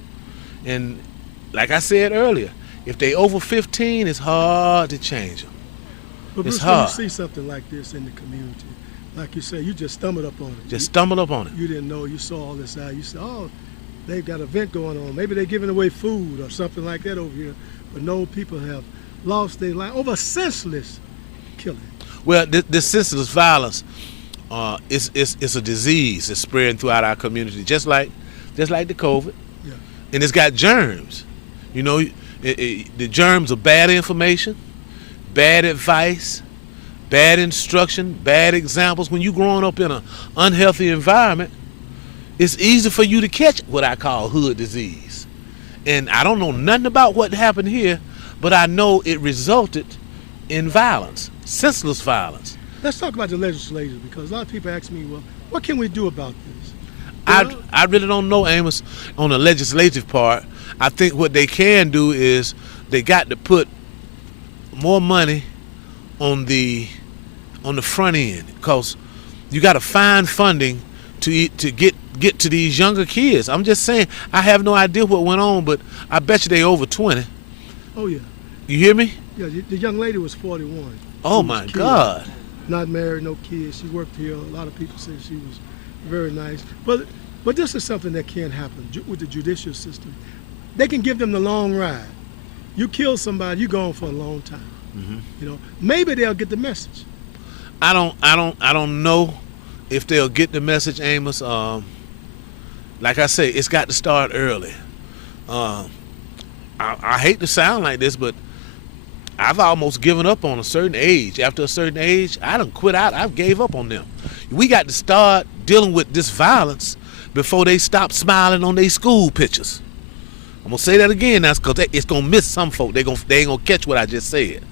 And like I said earlier, if they over 15, it's hard to change them. But It's Bruce, when you hard. see something like this in the community, like you say, you just stumbled up on it. Just stumble up on it. You didn't know. You saw all this out. You said, "Oh, they've got an event going on. Maybe they're giving away food or something like that over here." But no, people have lost their life over senseless killing. Well, this senseless violence, it's a disease that's spreading throughout our community, just like the COVID. Yeah. And it's got germs. You know, the germs are bad information, bad advice, bad instruction, bad examples. When you're growing up in an unhealthy environment, it's easy for you to catch what I call hood disease. And I don't know nothing about what happened here, but I know it resulted in violence, senseless violence. Let's talk about the legislators, because a lot of people ask me, well, what can we do about this? I really don't know, Amos, on the legislative part. I think what they can do is they got to put more money on the front end, because you got to find funding to get to these younger kids. I'm just saying, I have no idea what went on, but I bet you they over 20. Oh, yeah. You hear me? Yeah, the young lady was 41. Oh She my was killed. God. Not married, no kids. She worked here. A lot of people say she was very nice. But this is something that can happen with the judicial system. They can give them the long ride. You kill somebody, you're gone for a long time. Mm-hmm. You know, maybe they'll get the message. I don't know if they'll get the message, Amos. Like I say, it's got to start early. I hate to sound like this, but I've almost given up on a certain age. After a certain age, I done quit out. I've gave up on them. We got to start dealing with this violence before they stop smiling on their school pictures. I'm gonna say that again now, because it's gonna miss some folk. They ain't gonna catch what I just said.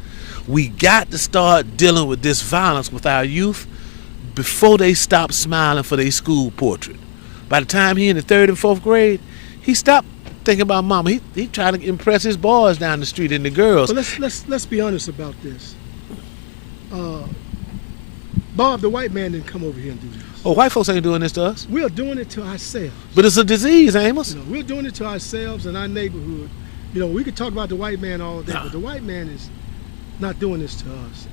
We got to start dealing with this violence with our youth before they stop smiling for their school portrait. By the time he in the 3rd and 4th grade, he stopped thinking about mama. He trying to impress his boys down the street and the girls. But let's be honest about this. Bob, the white man, didn't come over here and do this. Oh, white folks ain't doing this to us. We're doing it to ourselves. But it's a disease, Amos. You know, we're doing it to ourselves and our neighborhood. You know, we could talk about the white man all day, but the white man is not doing this to us.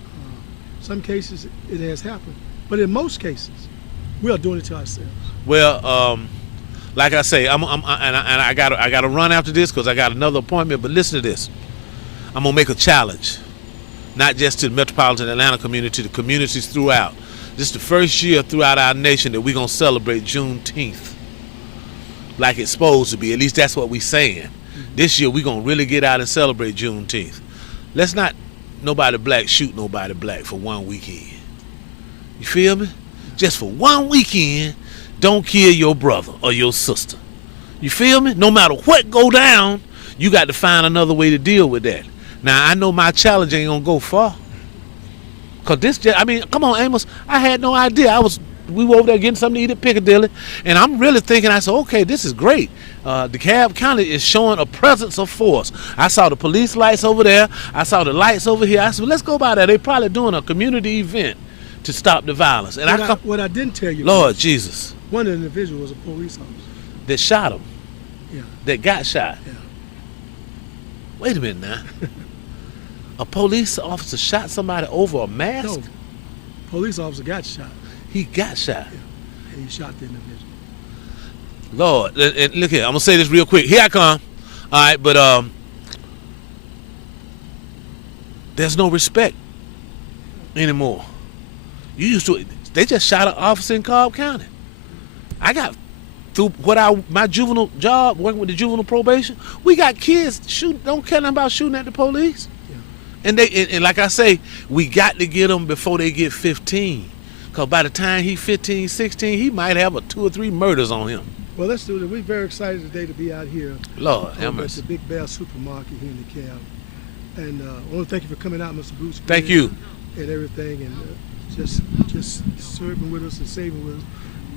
Some cases it has happened, but in most cases, we are doing it to ourselves. Well, like I say, I gotta run after this because I got another appointment. But listen to this. I'm gonna make a challenge, not just to the metropolitan Atlanta community, to the communities throughout. This is the first year throughout our nation that we're gonna celebrate Juneteenth like it's supposed to be. At least that's what we're saying. This year we're gonna really get out and celebrate Juneteenth. Let's not nobody black shoot nobody black for one weekend. You feel me? Just for one weekend, don't kill your brother or your sister. You feel me? No matter what go down, you got to find another way to deal with that. Now, I know my challenge ain't gonna go far. Cause come on, Amos, I had no idea. We were over there getting something to eat at Piccadilly, and I'm really thinking, I said, okay, this is great. DeKalb County is showing a presence of force. I saw the police lights over there. I saw the lights over here. I said, well, let's go by there. They're probably doing a community event to stop the violence. And what I didn't tell you, Lord Jesus, one individual was a police officer. that shot him, Yeah. that got shot. Yeah. Wait a minute now. A police officer shot somebody over a mask? No, police officer got shot. He got shot. And he shot the individual. Lord, and look here, I'm gonna say this real quick. Here I come. All right, but there's no respect anymore. They just shot an officer in Cobb County. I got through my juvenile job, working with the juvenile probation. We got kids don't care nothing about shooting at the police. Yeah. And like I say, we got to get them before they get 15. Because by the time he's 15, 16, he might have 2 or 3 murders on him. Well, let's do it. We're very excited today to be out here. Lord, at the Big Bear Supermarket here in DeKalb. And I want to thank you for coming out, Mr. Bruce. Thank you. And everything, and just serving with us and saving with us.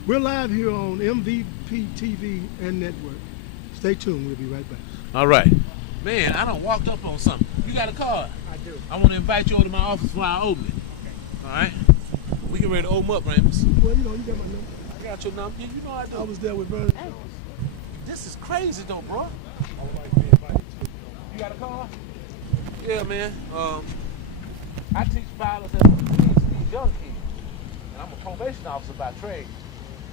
We're live here on MVP TV and network. Stay tuned. We'll be right back. All right. Man, I done walked up on something. You got a card? I do. I want to invite you over to my office while I open it. All right. We get ready to open up, Ramus. Well, you got my number. I got your number. Yeah, you know I do. I was there with Brother. This is crazy though, bro. You got a car? Yeah, man. I teach violence at these young kids. And I'm a probation officer by trade.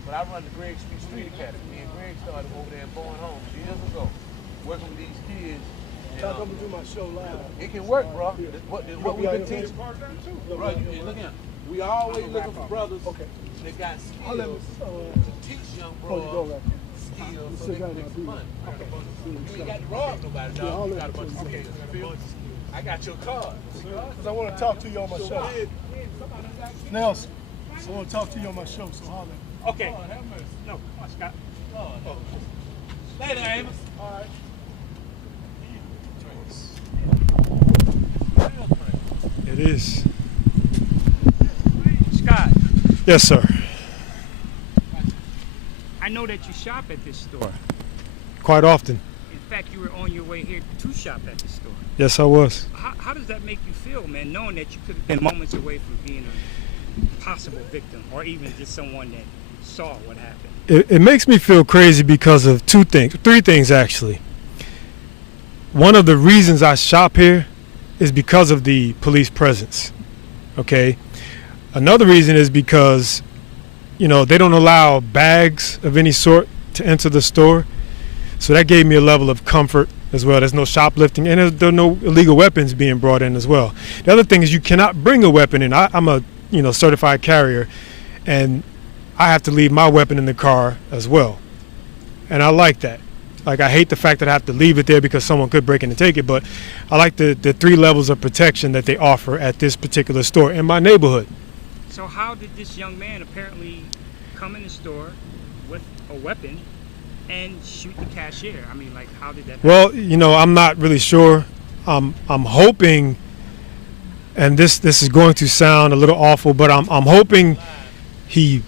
But I run the Greg Street Academy. Me and Greg started over there in Bowen Homes years ago, working with these kids. Y'all come to do my show live. It can work, bro. This what we've been teaching. Bro, look here. We always looking for brothers that got skills to teach young brothers skills so they can make some money. You ain't got to rob nobody, dog. You got a bunch of skills. I got your card. Because I want to talk to you on my show. Nelson, I want to talk to you on my show, so holler. Okay. No, Scott. Later, Amos. All right. It is. Scott, Yes, sir. I know that you shop at this store. Quite often. In fact, you were on your way here to shop at the store. Yes, I was. How does that make you feel, man, knowing that you could have been moments away from being a possible victim or even just someone that saw what happened? It makes me feel crazy because of three things actually. One of the reasons I shop here is because of the police presence. Okay. Another reason is because, they don't allow bags of any sort to enter the store. So that gave me a level of comfort as well. There's no shoplifting and there are no illegal weapons being brought in as well. The other thing is you cannot bring a weapon in. I'm a, certified carrier, and I have to leave my weapon in the car as well. And I like that. Like, I hate the fact that I have to leave it there because someone could break in and take it, but I like the 3 levels of protection that they offer at this particular store in my neighborhood. So how did this young man apparently come in the store with a weapon and shoot the cashier? I mean, like, how did that happen? Well, I'm not really sure. I'm hoping, and this is going to sound a little awful, but I'm hoping he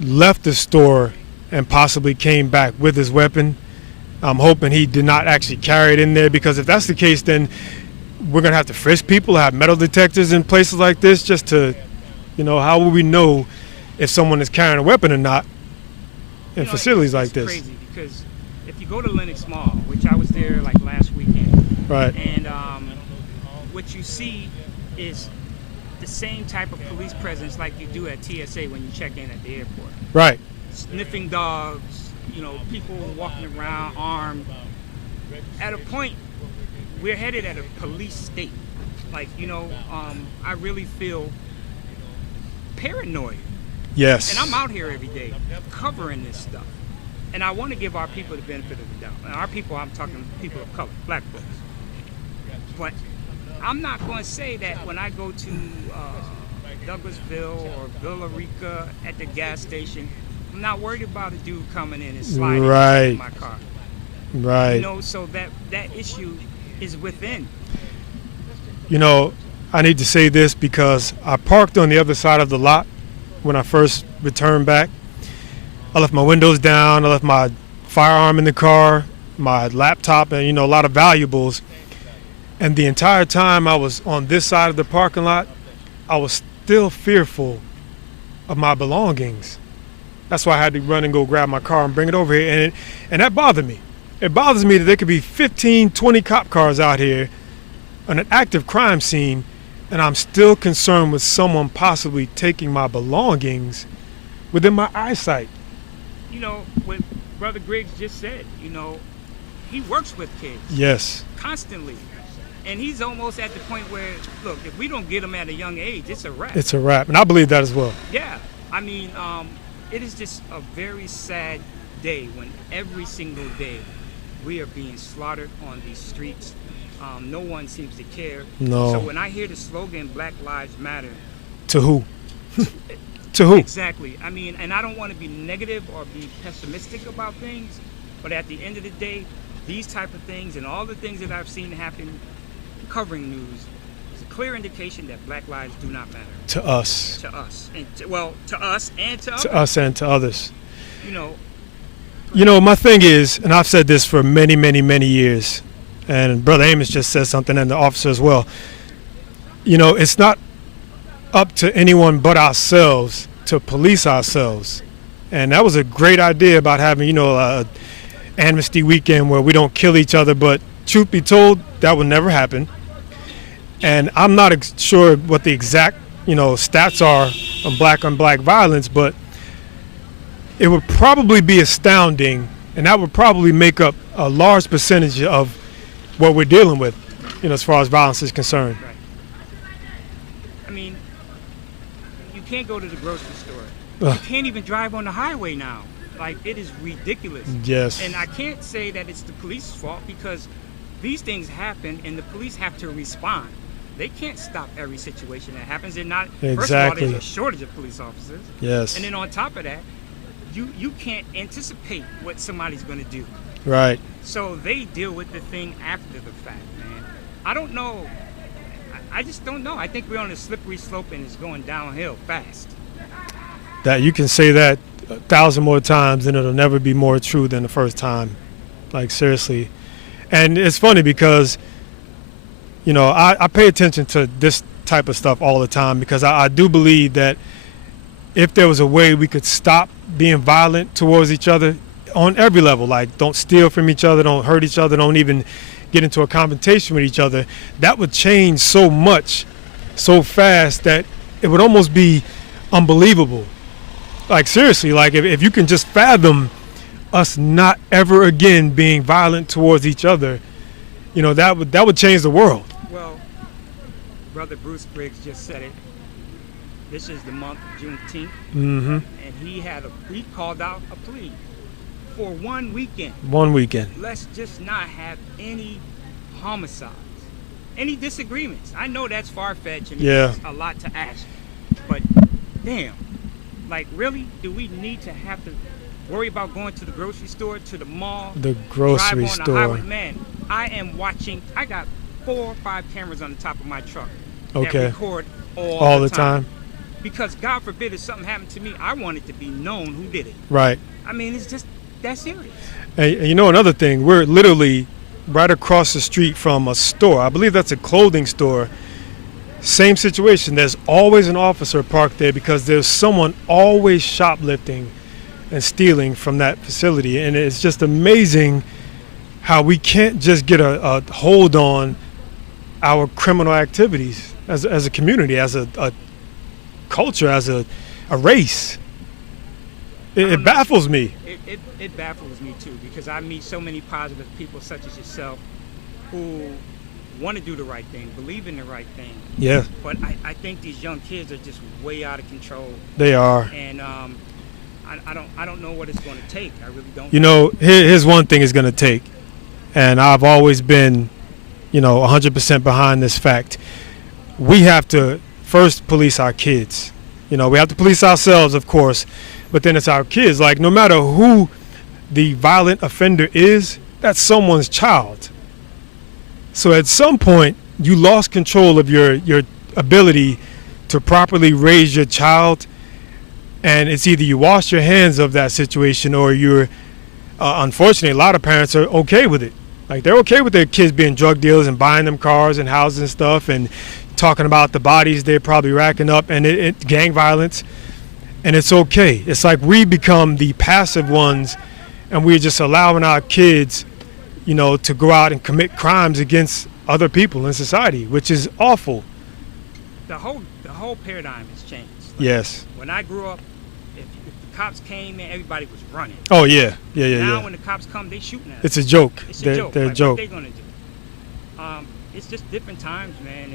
left the store and possibly came back with his weapon. I'm hoping he did not actually carry it in there, because if that's the case, then we're going to have to frisk people, have metal detectors in places like this just to, how will we know if someone is carrying a weapon or not in facilities like this? It's crazy because if you go to Lenox Mall, which I was there like last weekend, Right. and what you see is the same type of police presence like you do at TSA when you check in at the airport. Right. Sniffing dogs, people walking around armed. At a point, we're headed at a police state. Like, I really feel paranoid. Yes. And I'm out here every day covering this stuff. And I want to give our people the benefit of the doubt. And our people, I'm talking people of color, black folks. But I'm not going to say that when I go to Douglasville or Villa Rica at the gas station, I'm not worried about a dude coming in and sliding in my car. Right. So that issue is within. I need to say this because I parked on the other side of the lot when I first returned back. I left my windows down, I left my firearm in the car, my laptop, and a lot of valuables. And the entire time I was on this side of the parking lot, I was still fearful of my belongings. That's why I had to run and go grab my car and bring it over here. And that bothered me. It bothers me that there could be 15, 20 cop cars out here on an active crime scene, and I'm still concerned with someone possibly taking my belongings within my eyesight. What Brother Griggs just said, he works with kids. Yes. Constantly. And he's almost at the point where, look, if we don't get him at a young age, it's a wrap. It's a wrap, and I believe that as well. Yeah. I mean, it is just a very sad day when every single day we are being slaughtered on these streets. No one seems to care. No. So when I hear the slogan Black Lives Matter. To who? To who? Exactly. I mean, and I don't want to be negative or be pessimistic about things, but at the end of the day, these type of things and all the things that I've seen happen covering news is a clear indication that Black lives do not matter. To us. To us. And to us and to others. To us and to others. You know, my thing is, and I've said this for many, many, many years, and Brother Amos just said something, and the officer as well. It's not up to anyone but ourselves to police ourselves. And that was a great idea about having, a amnesty weekend where we don't kill each other. But truth be told, that would never happen. And I'm not sure what the exact, stats are on black violence, but it would probably be astounding, and that would probably make up a large percentage of what we're dealing with, as far as violence is concerned. Right. I mean, you can't go to the grocery store. You can't even drive on the highway now. Like, it is ridiculous. Yes. And I can't say that it's the police's fault, because these things happen and the police have to respond. They can't stop every situation that happens. They're not. Exactly. First of all, there's a shortage of police officers. Yes. And then on top of that, you can't anticipate what somebody's going to do. Right. So they deal with the thing after the fact, man. I don't know. I just don't know. I think we're on a slippery slope and it's going downhill fast. That you can say that 1,000 more times and it'll never be more true than the first time. Like, seriously. And it's funny because, I pay attention to this type of stuff all the time, because I do believe that if there was a way we could stop being violent towards each other on every level, like don't steal from each other, don't hurt each other, don't even get into a confrontation with each other, that would change so much so fast that it would almost be unbelievable. Like, seriously, like if you can just fathom us not ever again being violent towards each other, that would change the world. Well, Brother Bruce Briggs just said it. This is the month of Juneteenth, Mm-hmm. and he called out a plea for 1 weekend. 1 weekend. Let's just not have any homicides, any disagreements. I know that's far-fetched and Yeah. it's a lot to ask, but damn, like, really, do we need to have to worry about going to the grocery store, to the mall, The grocery drive on the store. highway? Man, I am watching. I got 4 or 5 cameras on the top of my truck that Okay. record All the time. Because God forbid if something happened to me, I want it to be known who did it. Right. I mean, it's just that serious. And another thing, we're literally right across the street from a store. I believe that's a clothing store. Same situation. There's always an officer parked there because there's someone always shoplifting and stealing from that facility. And it's just amazing how we can't just get a hold on our criminal activities as a community, as a culture, as a race. It baffles me. It baffles me too, because I meet so many positive people such as yourself who want to do the right thing, believe in the right thing. Yeah, But I think these young kids are just way out of control, they are. and I don't know what it's going to take. I really don't. Here's one thing it's going to take, and I've always been, 100% behind this fact. We have to first police our kids. We have to police ourselves, of course, but then it's our kids. Like, no matter who the violent offender is, that's someone's child. So at some point, you lost control of your ability to properly raise your child, and it's either you wash your hands of that situation or you're, unfortunately, a lot of parents are okay with it. Like, they're okay with their kids being drug dealers and buying them cars and houses and stuff, and talking about the bodies they're probably racking up, and it gang violence, and it's okay. It's like we become the passive ones, and we're just allowing our kids, to go out and commit crimes against other people in society, which is awful. The whole paradigm has changed. Like, Yes. when I grew up, if the cops came in, everybody was running. Oh yeah. Now Yeah. when the cops come, they shooting at us. It's a joke. It's a They're joke. a Like, joke. What they gonna do? It's just different times, man,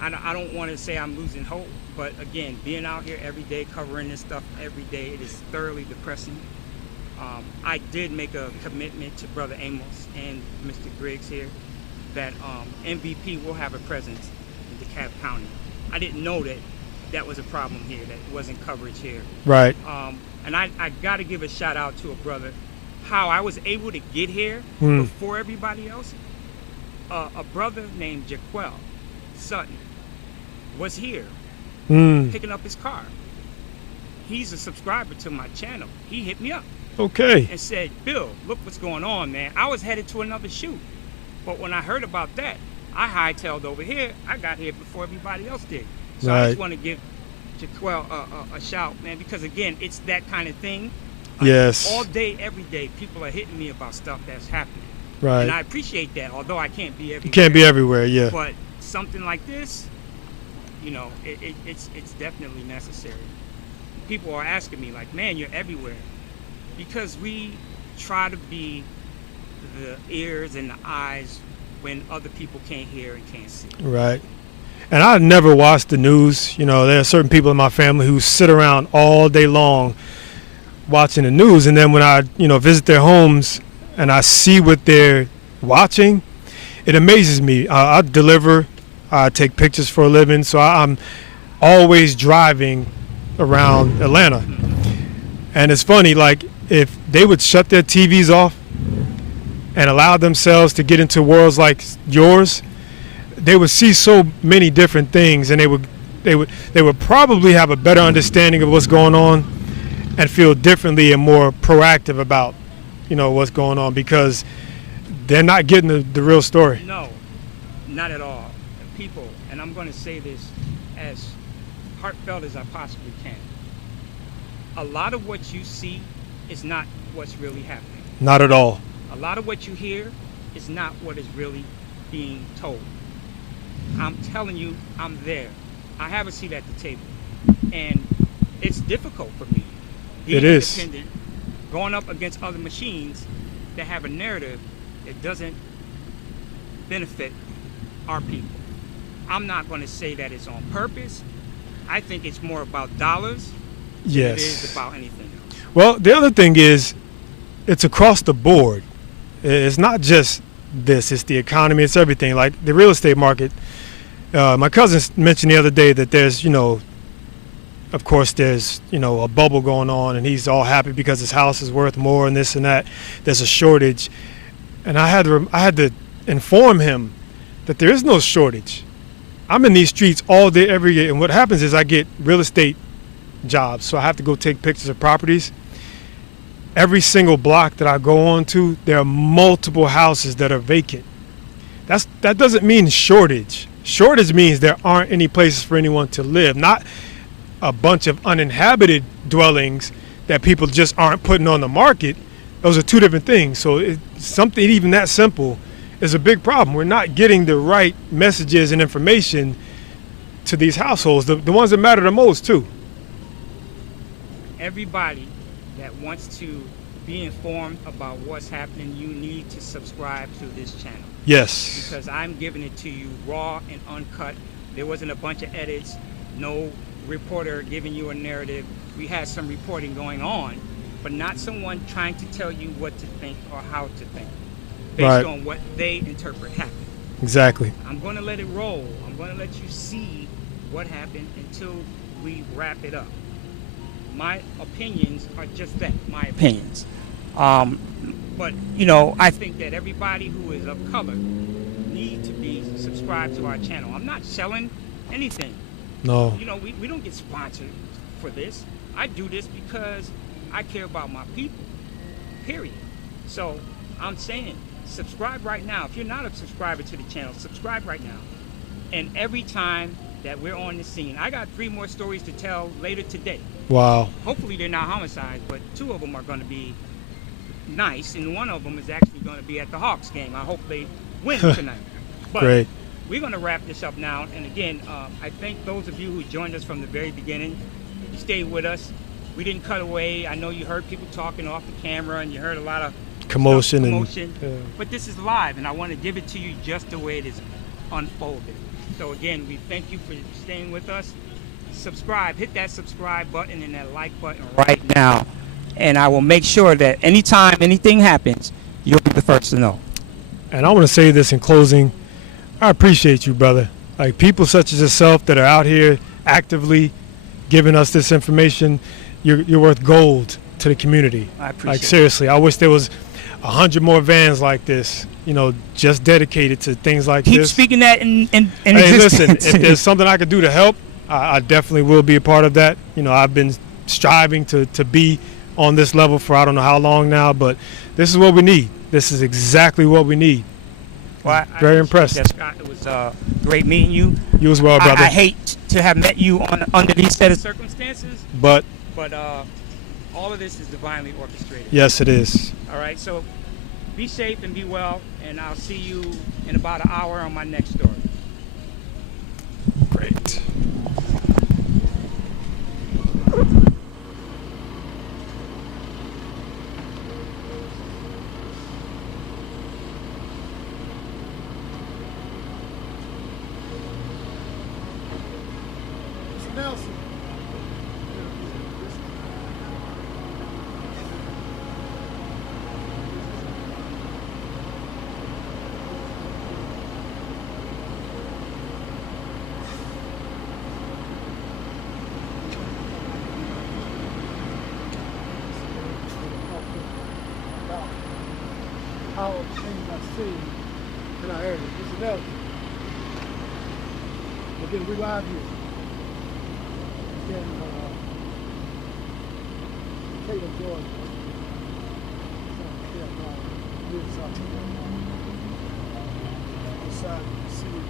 and I don't want to say I'm losing hope, but again, being out here every day, covering this stuff every day, it is thoroughly depressing. I did make a commitment to Brother Amos and Mr. Griggs here that MVP will have a presence in DeKalb County. I didn't know that was a problem here, that it wasn't coverage here. Right. And I got to give a shout out to a brother, how I was able to get here Hmm. before everybody else. A brother named Jaquel Sutton was here Mm. picking up his car. He's a subscriber to my channel. He hit me up Okay. and said, Bill, look what's going on, man. I was headed to another shoot, but when I heard about that, I hightailed over here. I got here before everybody else did. So I Right. just want to give Jaquel a shout, man, because again, it's that kind of thing. Yes. All day, every day, people are hitting me about stuff that's happening. Right. And I appreciate that, although I can't be everywhere. You can't be everywhere. Yeah. But something like this, you know, it's definitely necessary. People are asking me, like, man, you're everywhere. Because we try to be the ears and the eyes when other people can't hear and can't see. Right. And I never watch the news. You know, there are certain people in my family who sit around all day long watching the news, and then when I, visit their homes and I see what they're watching, it amazes me. I deliver, I take pictures for a living, so I'm always driving around Atlanta. And it's funny, like, if they would shut their TVs off and allow themselves to get into worlds like yours, they would see so many different things, and they would probably have a better understanding of what's going on and feel differently and more proactive about, what's going on, because they're not getting the real story. No, not at all. People, and I'm going to say this as heartfelt as I possibly can, a lot of what you see is not what's really happening. Not at all. A lot of what you hear is not what is really being told. I'm telling you, I'm there. I have a seat at the table. And it's difficult for me. Being It is. independent, going up against other machines that have a narrative that doesn't benefit our people. I'm not going to say that it's on purpose. I think it's more about dollars than it is Yes. about anything else. Well, the other thing is, it's across the board. It's not just this, it's the economy, it's everything. Like the real estate market. My cousin mentioned the other day that there's, of course, there's, a bubble going on, and he's all happy because his house is worth more and this and that. There's a shortage. And I had to inform him that there is no shortage. I'm in these streets all day, every day, and what happens is I get real estate jobs, so I have to go take pictures of properties. Every single block that I go on to, there are multiple houses that are vacant. That doesn't mean shortage. Shortage means there aren't any places for anyone to live, not a bunch of uninhabited dwellings that people just aren't putting on the market. Those are two different things. So something even that simple is a big problem. We're not getting the right messages and information to these households, the ones that matter the most too. Everybody that wants to be informed about what's happening, you need to subscribe to this channel. Yes. Because I'm giving it to you raw and uncut. There wasn't a bunch of edits, no reporter giving you a narrative. We had some reporting going on, but not someone trying to tell you what to think or how to think based Right. on what they interpret happened. Exactly. I'm going to let it roll. I'm going to let you see what happened until we wrap it up. My opinions are just that, my opinions. But, I think that everybody who is of color need to be subscribed to our channel. I'm not selling anything. No. We don't get sponsored for this. I do this because I care about my people, period. So I'm saying, subscribe right now. If you're not a subscriber to the channel, subscribe right now. And every time that we're on the scene, I got 3 more stories to tell later today. Wow. Hopefully they're not homicides, but 2 of them are going to be nice, and 1 of them is actually going to be at the Hawks game. I hope they win tonight. But Great. we're going to wrap this up now. And again, I thank those of you who joined us from the very beginning. You stayed with us. We didn't cut away. I know you heard people talking off the camera, and you heard a lot of Commotion. But this is live, and I want to give it to you just the way it is unfolded. So again, we thank you for staying with us. Subscribe, hit that subscribe button and that like button right now, and I will make sure that anytime anything happens, you'll be the first to know. And I want to say this in closing. I appreciate you, brother. Like, people such as yourself that are out here actively giving us this information, you're worth gold to the community. I appreciate Like, seriously, I wish there was 100 more vans like this, just dedicated to things like Keep this. speaking that in Hey, listen, existence. if there's something I could do to help, I definitely will be a part of that. I've been striving to be on this level for I don't know how long now, but this is what we need. This is exactly what we need. Well, Very I appreciate impressed. that, Scott. It was great meeting you. You as well, brother. I hate to have met you under these set of circumstances, But but all of this is divinely orchestrated. yes, it is. All right, so be safe and be well, and I'll see you in about an hour on my next story. Great. Mr. Nelson. How things I see in our area. Mr. Nelson. Again, we live here. Again, Cato, Georgia. South Carolina. Inside the city.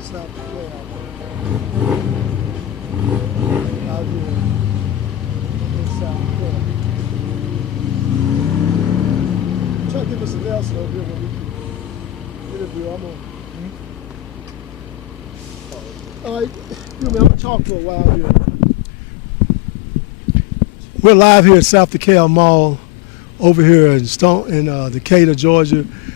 South Carolina. Out here in South Carolina. Try to get Mr. Nelson over here when we can interview. I'm on. All right, I'm gonna talk for a while here. We're live here at South Dekalb Mall over here in Decatur, Georgia.